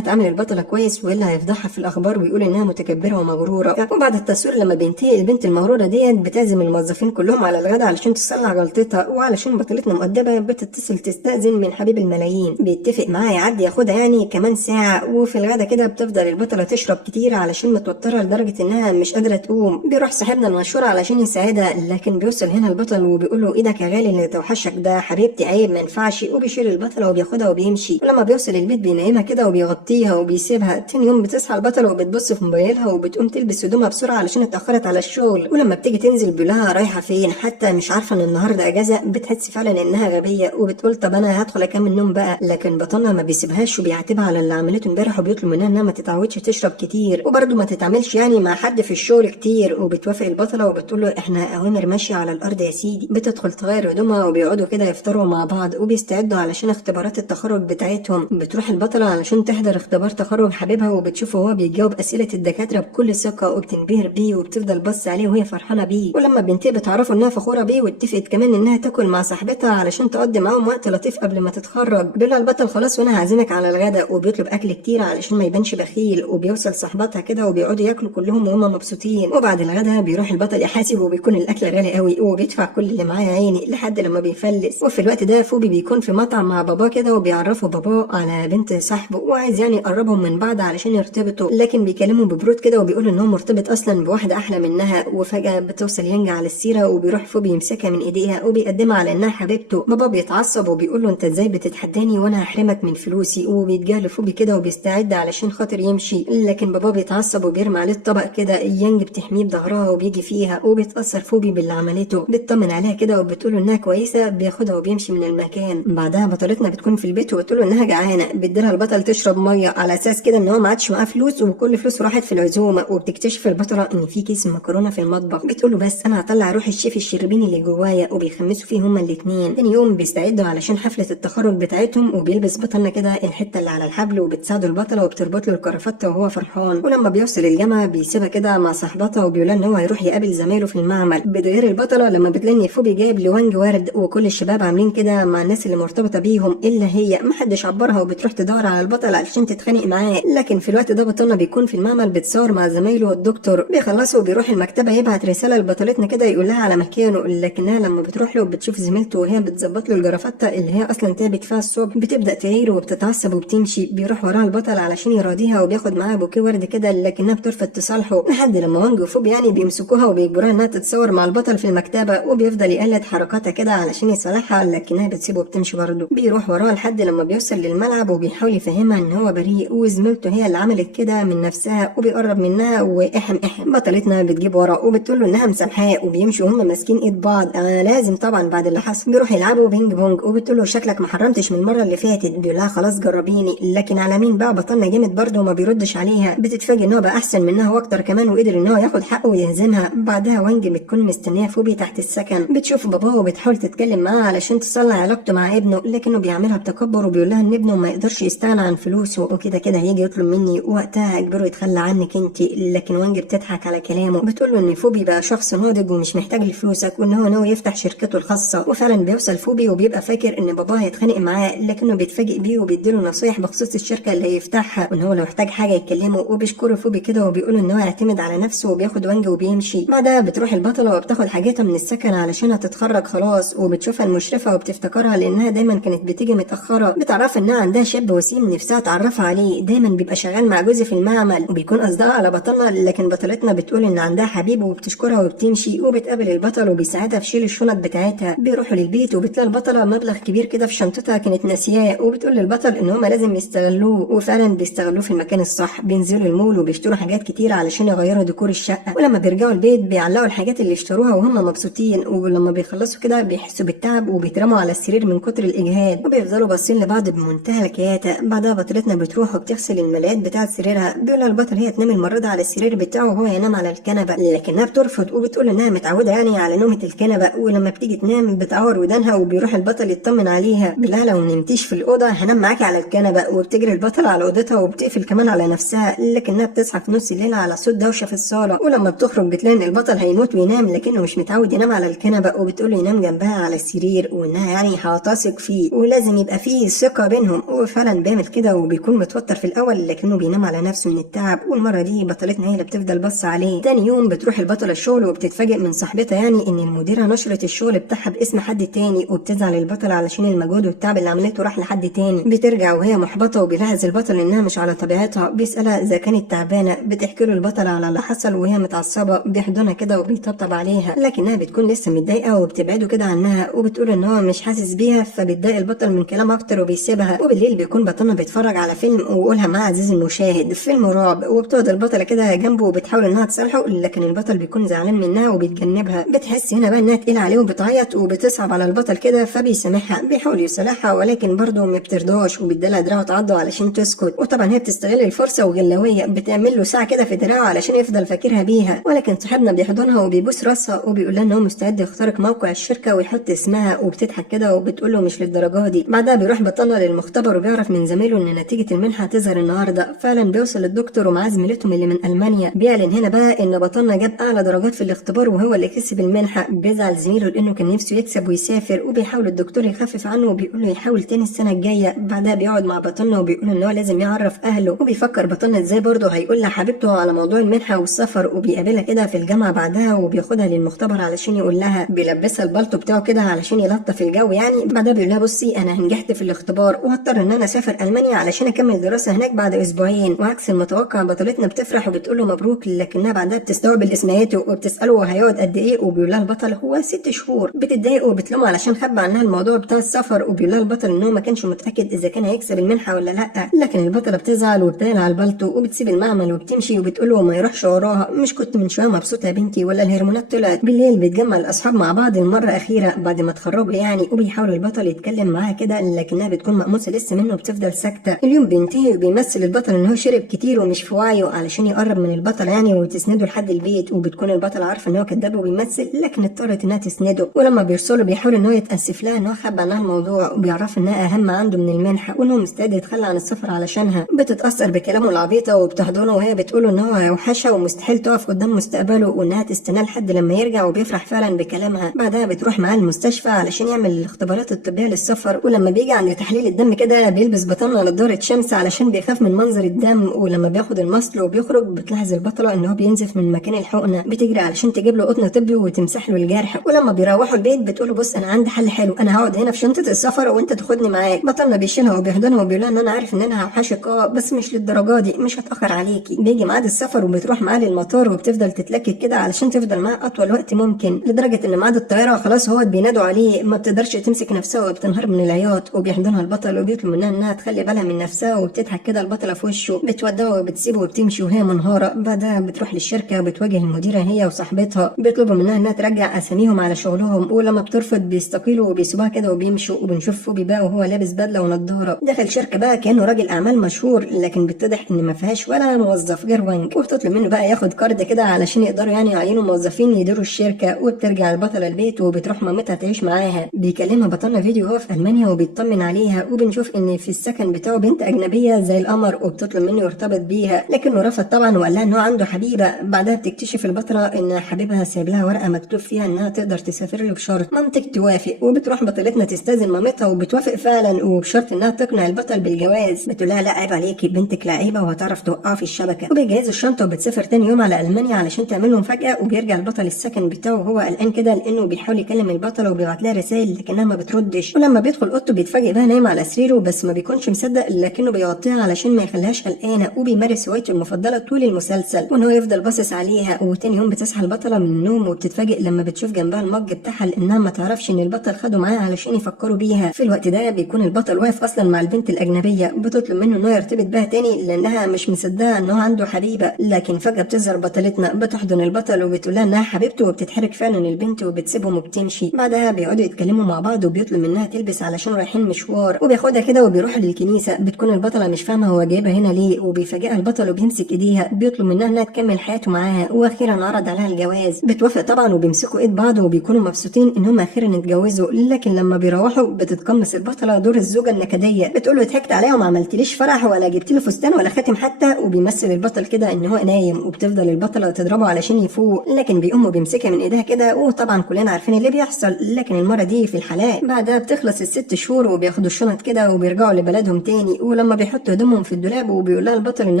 تعامل البطله كويس والا هيفضحها في الاخبار ويقول انها متكبره ومغروره. وبعد التصوير لما بينتهي البنت المغروره ديت بتعزم الموظفين كلهم على الغداء علشان تصلح غلطتها. وعلشان بطلتنا مؤدبه بتتصل تستأذن من حبيب الملايين، بيتفق معاه يعدي ياخدها يعني كمان ساعه. وفي الغداء كده بتفضل البطله تشرب كتير علشان متوتره لدرجه انها مش قادره تقوم. بيروح صاحبنا المشهور علشان يساعدها، لكن بيوصل هنا البطل وبيقول له ايدك يا غالي اللي توحشك ده حبيبتي عيب ما ينفعش. وبيشيل البطله وبياخدها وبيمشي. ولما بيوصل البيت بينيمها كده وبيغطيها وبيسيبها. تاني يوم بتصحى البطله وبتبص في موبايلها وبتقوم تلبس هدومها بسرعه علشان اتاخرت على الشغل. ولما بتيجي تنزل بيقولها رايحه فين، حتى مش عارفه ان النهارده اجازه. بتحس فعلا انها غبيه وبتقول طب انا هدخل اكمل نوم بقى، لكن بطلنا ما بيسيبهاش وبيعاتبها على اللي عملته امبارح وبيطلب منها انها ما تتعودش تشرب كتير وبرده ما تتعاملش يعني مع حد في الشغل كتير. وبتوافق البطله وبتقول له احنا اوامر ماشيه على الارض يا سيدي. بتدخل تغير هدومها وبيقعدوا كده يفطروا مع بعض وبيستعدوا علشان اختبارات التخرج بتاعتهم. بتروح البطله علشان تحضر اختبار تخرج حبيبها وبتشوفه وهو بيجاوب اسئله الدكاتره بكل ثقه وبتنبهر بيه وبتفضل بص عليه وهي فرحانه بيه. ولما بنتي بتعرفوا انها فخوره بيه واتفقت كمان انها تاكل مع صاحبتها علشان تقضي معاهم وقت لطيف قبل ما تتخرج. بيقول البطل خلاص وانا هعزمك على الغداء وبيطلب اكل كتير علشان ما يبانش بخيل. وبيوصل صاحباتها كده وبيقعدوا ياكلوا كلهم وهم مبسوطين. وبعد الغداء بيروح البطل يحاسب وبيكون الاكل غالي قوي وبيدفع كل اللي معاه عيني لحد لما بيفلس. وفي الوقت ده فوبي بيكون في مطعم مع باباه كده وبيعرفوا باباه على بنت صاحبه وعايز يعني يقربهم من بعض علشان يرتبطوا، لكن بيكلمهم ببرود كده وبيقول ان هو مرتبط اصلا بواحده احلى منها. وفجاه بتوصل ينجا على السيره وبيروح فوبي يمسكها من ايديها وبيقدمها على انها حبيبته. بابا بيتعصب وبيقول له انت ازاي بتتحداني وانا هحرمك من فلوسي، وبيتجاهل فوبي كده وبيستعد علشان خاطر يمشي، لكن بابا بيتعصب وبيرمي عليه الطبق كده. يانج بتحميه بظهرها وبيجي فيها وبيتاثر فوبي باللي عملته. بتطمن عليها كده وبتقول له انها كويسه، بياخدها وبيمشي من المكان. بعدها بطلتنا بتكون في البيت وبتقول له انها جعانه. بتديلها البطل تشرب ميه على اساس كده ان هو ما عادش معاه فلوس وكل فلوسه راحت في العزومه. وبتكتشف البطله ان في كيس مكرونه في المطبخ. بتقول له بس انا هطلع روح الشيف الشربيني اللي جوايا، وبيخمسوا فيه هما الاثنين. تاني يوم بيستعدوا علشان حفله التخرج بتاعتهم وبيلبس بطلنا كده الحته اللي على الحبل وبتساعده البطله وبتربط له الكرافته وهو فرحان. ولما بيوصل الجامعه بيسيبها كده مع صاحبتها وبيقول ان هو هيروح يقابل زمايله في المعمل. بتغير البطله لما بتلاقي فوبي جايب لوانج ورد وكل الشباب عاملين كده مع الناس اللي مرتبطه بيهم الا هي. محدش عبرها وبتروح تدور على البطل علشان تتخانق معاه. لكن في الوقت ده بطلنا بيكون في المعمل بتصور مع زمايله والدكتور. بيخلصوا وبيروح المكتبه يبعت رساله لبطلتنا كده يقول لها على مكانه، لكنها لما بتروح له بتشوف زميلته وهي بتظبط له الجرافته اللي هي اصلا تعبت فيها الصبح. بتبدا تعيره وبتتعصب وبتمشي. بيروح وراها البطل علشان يراضيها وبياخد معاها بوكيه ورد كده، لكنها بترفض تصالحه لحد لما وانج وفوب يعني بيمسكوها وبيجبروها انها تتصور مع البطل في المكتبه. وبيفضل يقلد حركاتها كده علشان يصالحها، لكنها بتسيبه وبتمشي برضه. بيروح وراها لحد لما بيوصل للملعب وبيحاول يفهمها ان هو بريء وزميلته هي اللي عملت كده من نفسها. وبيقرب منها واحم بطلتنا بتجيب وراه وبتقول له انها مسامحاه وبيمشوا وهم ماسكين ايد بعض. لازم طبعا بعد اللي حصل. بيروح يلعبوا بينج بونج وبتقول له شكلك ما حرمتش من المره اللي فاتت. بيقول لها خلاص جربيني، لكن على مين بقى؟ بطلنا جامد برضه وما بيردش عليها. بتتفاجئ ان هو بقى احسن منها واكتر كمان وقدر ان هو ياخد حقه ويهزمها. بعدها وانج بتكون مستنيه فوبي تحت السكن. بتشوف باباه وبتحاول تتكلم معاه علشان تصلح علاقته مع ابنه، لكنه بيعملها بتكبر وبيقول لها ان ابنه ما يقدرش يستغنى عن فلوسه وكده كده هيجي يطلب مني وقتها اجبره يتخلى عنك انت. لكن وانج بتضحك على كلامه. بتقول له ان فوبي بقى شخص ناضج ومش محتاج لفلوسك وان هو ناوي يفتح شركته الخاصه. وفعلا بيوصل فوبي وبيبقى فاكر ان باباه هيتخانق معاه، لكنه بيتفاجئ بيه وبيديله نصايح بخصوص الشركه اللي هيفتحها وان هو لو احتاج حاجه يكلمه. وبيشكره فوبي كده وبيقول ان هو يعتمد على نفسه وبياخد وانج وبيمشي. بعدها بتروح البطله وبتاخد حاجاتها من السكن علشان هتتخرج خلاص. وبتشوفها المشرفه وبتفتكرها لانها دايما كانت بتيجي متاخره. بتعرف انها عندها شاب وسيم نفسها تعرفها عليه، دايما بيبقى شغال مع جوزي في المعمل وبيكون قصدها على بطلنا. لكن بطلتنا بتقول ان عندها حبيب وبتشكرها وبتمشي. وبتقابل البطل وبيساعدها في شيل الشنط بتاعتها. بيروحوا للبيت وبتلاقي البطله مبلغ كبير كده في شنطتها كانت ناسياه. وبتقول للبطل ان هما لازم يستغلوه، وفعلا بيستغلوه في المكان الصح. بينزلوا المول وبيشتروا حاجات كتير علشان يغيروا ديكور الشقه. ولما بيرجعوا البيت بيعلقوا الحاجات اللي اشتروها وهم مبسوطين. ولما بيخلصوا كده بيحسوا بالتعب وبيترموا على السرير من كتر الاجهاد وبيفضلوا باصين لبعض بمنتهى الكياته. بعدها بطلتنا بتروح وبتغسل الملايات بتاعه سريرها. بيقولها البطل هي تنام المره دي على السرير بتاعه وهو ينام على الكنبه، لكنها بترفض وبتقول انها متعوده يعني على نومه الكنبه. ولما بتيجي تنام بتعور ودانها وبيروح البطل يطمن عليها. بالله لو نمتيش في الاوضه هنام معاكي على الكنبه. وبتجري البطل على اوضتها وبتقفل كمان على نفسها، لكنها بتصحى في نص الليل على صوت دوشه في الصاله. ولما بتخرج بتلاقي ان البطل هيموت وينام لكنه مش متعود ينام على الكنبه. وبتقول ينام جنبها على السرير وانها يعني هتثق فيه ولازم يبقى فيه ثقه بينهم. وفعلا بيعمل كده وبيكون متوتر في الاول لكنه بينام على نفسه من التعب. والمره دي بطلتنا هي اللي بتفضل بص عليه. تاني يوم بتروح البطله الشغل وبتتفاجئ من صاحبتها يعني ان المديره نشرت الشغل بتاعها باسم حد تاني. وبتزعل البطله علشان المجهود والتعب اللي عملته راح لحد تاني. بترجع وهي محبطه وبيلاحظ البطل انها مش على طبيعتها. بيسالها اذا كانت تعبانه. بتحكي له البطل على اللي حصل وهي متعصبه. بيحضنها كده وبيطبطب عليها لكنها بتكون لسه متضايقه وبتبعده كده عنها وبتقول ان هو مش حاسس بيها. فبيتضايق البطل من كلام اكتر وبيسيبها وبيسيبها. وبالليل بيكون بطلنا بيتفرج على فيلم ويقولها مع عزيز المشاهد فيلم رعب، وبتقعد البطله كده جنبه وبتحاول انها تصالحه، لكن البطل بيكون زعلان منها وبيتجنبها. بتحس هنا بقى انها تقيله عليه وبتعيط وبتصعب على البطل كده، فبيسامحها، بيحاول يصالحها ولكن برضه ما بترضاش وبيديلها دراعه تعضه علشان تسكت. وطبعا هي بتستغل الفرصه وغلاويه، بتعمل له ساعه كده في دراعه علشان يفضل فاكرها بيها. ولكن صاحبنا بيحضنها وبيبوس راسها وبيقول لها ان هو مستعد يخترق موقع الشركه ويحط اسمها، وبتضحك كده وبتقول له مش للدرجه دي. بعدها بيروح بطلنا للمختبر وبيعرف من زميله ان نتيجه المنحه هتظهر النهارده. فعلا بيوصل للدكتور ومعاه زميلتهم اللي من المانيا. بيعلن هنا بقى ان بطلنا جاب اعلى درجات في الاختبار وهو اللي كسب المنحه. بيزعل زميله لانه كان نفسه يكسب ويسافر، وبيحاول الدكتور يخفف عنه وبيقول له يحاول تاني السنه الجايه. بعدها بيقعد مع بطلنا وبيقول ان هو لازم يعرف اهله، وبيفكر بطلنا ازاي برضه هيقول لحبيبته على موضوع المنحه والسفر. وبيقابلها كده في الجامعه بعدها وبياخدها للمختبر علشان يقول لها، بيلبسها البلطو بتاعه كده علشان يلطف الجو يعني. بعدها بيقول لها بصي انا نجحت في الاختبار وهضطر ان انا اسافر المانيا علشان اكمل دراسه هناك بعد اسبوعين. وعكس المتوقع بطلتنا بتفرح وبتقول له مبروك، لكنها بعدها بتستوعب اسمياته وبتساله هو هيقعد قد ايه، وبيقول لها البطل هو 6 شهور. بتتضايق وبتلومه علشان خبى عنها الموضوع بتاع السفر، وبيقول لها البطل ان هو ما كانش متاكد اذا كان هيكسب المنحه ولا لا. لكن البطله بتزعل وبتقلع البلطو وبتسيب المعمل وبتمشي وبتقول له ما يروحش وراها، مش كنت من شويه مبسوطه يا بنتي ولا الهرمونات طلعت؟ بالليل بيتجمع الاصحاب مع بعض المره اخيره بعد ما اتخرجوا يعني، وبيحاول البطل يتكلم معاها كده لكنها بتكون مقموصه لسه منه وبتفضل ساكته. اليوم بينتهي وبيمثل البطل ان هو شرب كتير ومش في وعيه علشان يقرب من البطل يعني وتسنده لحد البيت، وبتكون البطل عارفه ان هو كداب وبيمثل لكن اضطرت انها تسنده. ولما بيوصلوا بيحاول ان هو يتاسف لها ان هو خبى عنها الموضوع، وبيعرف انها اهم عنده من المنحه وان هو مستعد يتخلى عن السفر علشانها. بتتاثر بكلامه العبيطه وبتحضنه وهي بتقول ان هو هيوحشها ومستحيل تقف قدام مستقبله وانها تستناه لحد لما يرجع، وبيفرح فعلا بكلامها. بعدها بتروح معاه المستشفى علشان يعمل الاختبارات الطبيه للسفر. ولما بيجي عند تحليل الدم كده بيلبس بطلنا نضاره شمس علشان بيخاف من منظر الدم. ولما بياخد المصل وبيخرج بتلاحظ البطله ان هو بينزف من مكان الحقنه، بتجري علشان تجيب له قطن طبي وتمسح له الجرح. ولما بيروحوا البيت بتقول له بص انا عندي حل حلو، انا هقعد هنا في شنطه السفر وانت تاخدني معاك. بطلنا بيشيلها وبيحضنها وبيقول لها ان انا عارف ان انا هوحشك بس مش للدرجه دي، مش هتاخر عليكي. بيجي ميعاد السفر وبتروح معاه للمطار وبتفضل تتلكك كده علشان تفضل معاه اطول وقت ممكن، لدرجه ان ميعاد الطياره خلاص هو بينادوا عليه، ما بتقدرش تمسك نفسها وبتنهار من العياط. وبيحضنها البطل وبيطلب منها انها تخلي بالها من نفسها، وبتضحك كده البطله في وشه، بتودعه وبتسيبه وبتمشي وهي منهاره. بعدها بتروح للشركه وبتواجه المديره هي وصاحبتها، بيطلبوا منها انها ترجع اساميهم على شغلهم، ولما بترفض بيستقيلوا وبيسيبوها كده وبيمشوا. وبنشوف فوبي بقى وهو لابس بدله ونضاره داخل شركه بقى كانه راجل اعمال مشهور، لكن بتتضح ان ما فيهاش ولا موظف غير وانج. وبتطلب منه بقى ياخد كارد كده علشان يقدروا يعني يعينوا موظفين يديروا الشركه. وبترجع البطله البيت وبتروح مامتها تعيش معاها. بيكلمها بطلنا فيديو هو في المانيا وبيطمن عليها، وبنشوف ان في السكن بتاعه بنت اجنبيه زي القمر، وبتطلب منه يرتبط بيها لكنه رفض طبعا وقال لها ان هو عنده حبيبه. بعدها بتكتشف البطله ان حبيبها سايب لها ورقه مكتوب فيها انها تقدر تسافر له بشرط مامتك توافق. وبتروح بطلتنا تستاذن مامتها وبتوافق فعلا، وبشرط انها تقنع البطل بالجواز. بتقول لها لا عيب عليكي، بنتك لعيبه وهتعرف توقعها في الشبكه. وبيجهزوا الشنطه وبتسافر تاني يوم على المانيا علشان تعمل له مفاجاه. وبيرجع البطل السكن بتاعه وهو قلقان كده لانه بيحاول يكلم البطله وبيبعت لها رسائل لكنها ما بتردش. ولما بيدخل اوضته بيتفاجئ بقى نايم على سريره بس ما بيكونش مصدق، لكنه بيغطيها علشان ما يخليهاش قلقانه. وبيمارس هوايته المفضله طول المسلسل وان هو يفضل باصص عليها. وتاني يوم بتصحى البطله من النوم وبتتفاجئ لما بتشوف جنبها المج بتاعها لانها ما تعرفش ان البطل خده معاه علشان يفكروا بيها. في الوقت ده بيكون البطل واقف اصلا مع البنت الاجنبيه، بتطلب منه انه يرتبط بها تاني لانها مش مصدقه ان هو عنده حبيبه. لكن فجاه بتظهر بطلتنا بتحضن البطل وبتقول لها انها حبيبته، وبتتحرك فعلا البنت وبتسيبهم وبتمشي. بعدها بيقعدوا يتكلموا مع بعض وبيطلب منها تلبس علشان رايحين مشوار، وبياخدها كده وبيروحوا للكنيسه. بتكون البطله مش فاهمه هو جايبها هنا ليه، وبيفاجئها البطل وبيمسك ايديها بيطلب منها انها تكمل حياته معاها. واخيرا عرض عليها الجواز، بتوافق طبعا وبيمسكوا ايد بعض وبيكونوا مبسوطين انهم اخيرا اتجوزوا. لكن لما بيروحوا بتتقمص البطله دور الزوجه النكديه، بتقول له ضحكت عليها وما عملتليش فرح ولا جبت له فستان ولا خاتم حتى. وبيمثل البطل كده ان هو نايم، وبتفضل البطله تضربه علشان يفوق لكن بيقوم وبيمسكها من ايديها كده. وطبعا كلنا عارفين اللي بيحصل، لكن المره دي في الحلال. بعدها بتخلص ال6 شهور وبياخدوا الشنط كده وبيرجعوا لبلدهم تاني. ولما بيحطوا هدومهم في الدولاب وبيقول لها البطل ان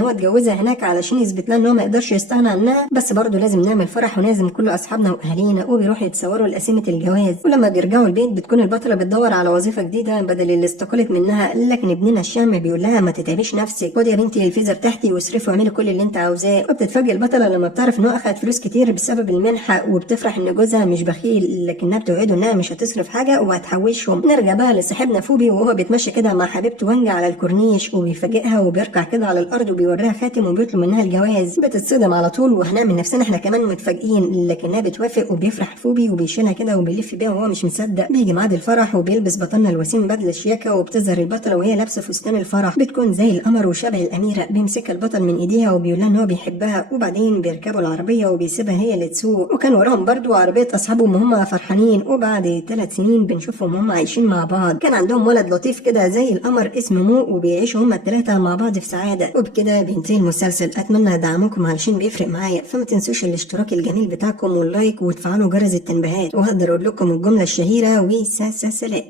هو اتجوزها هناك علشان يثبت لها ان هو ما يقدرش يستغنى عنها، بس برضه لازم نعمل فرح ونعزم كل اصحابنا واهالينا. وبيروحوا يتصوروا لقسيمه الجواز. ولما بيرجعوا البيت بتكون البطله بتدور على وظيفه جديده بدل اللي استقالت منها، لكن ابننا الشام بيقول لها ما تتعبيش نفسك، خدي يا بنتي الفيزا بتاعتي واصرفي واعملي كل اللي انت عاوزاه. وبتتفاجئ البطله لما بتعرف ان هو اخد فلوس كتير بسبب المنحه، وبتفرح ان جوزها مش بخيل لكنها بتوعده انها مش هتصرف حاجه وهتحوشهم. نرجع بقى لصاحبنا فوبي وهو وهو بيتمشى كده مع حبيبته وانجا على الكورنيش وبيفاجئها وبيركع كده على الارض وبيوريها خاتم وبيطلب منها الجواز. بتتصدم على طول وهنعمل نفسنا احنا كمان متفاجئين، لكنها بتوافق وبيفرح فوبي وبيشيلها كده وبيلف بيها وهو مش مصدق. بيجي ميعاد الفرح وبيلبس بطلنا الوسيم بدله شياكه وبتظهر البطله وهي لابسه فستان الفرح بتكون زي القمر وشبه الاميره. بيمسك البطل من ايديها وبيقول لها ان هو بيحبها، وبعدين بيركبوا العربيه وبيسيبها هي اللي تسوق. وكان وراهم برضو عربيه اصحابهم وهم فرحانين. وبعد 3 سنين بنشوفهم هم عايشين مع بعض. كان عندهم ولد لطيف كده زي القمر اسمه مو، وبيعيشوا هما الثلاثه مع بعض في سعاده. وبكده بينتهي المسلسل. اتمنى دعمكم علشان بيفرق معايا، فما تنسوش الاشتراك الجميل بتاعكم واللايك وتفعلوا جرس التنبيهات. وهقدر اقول لكم الجمله الشهيره سلام.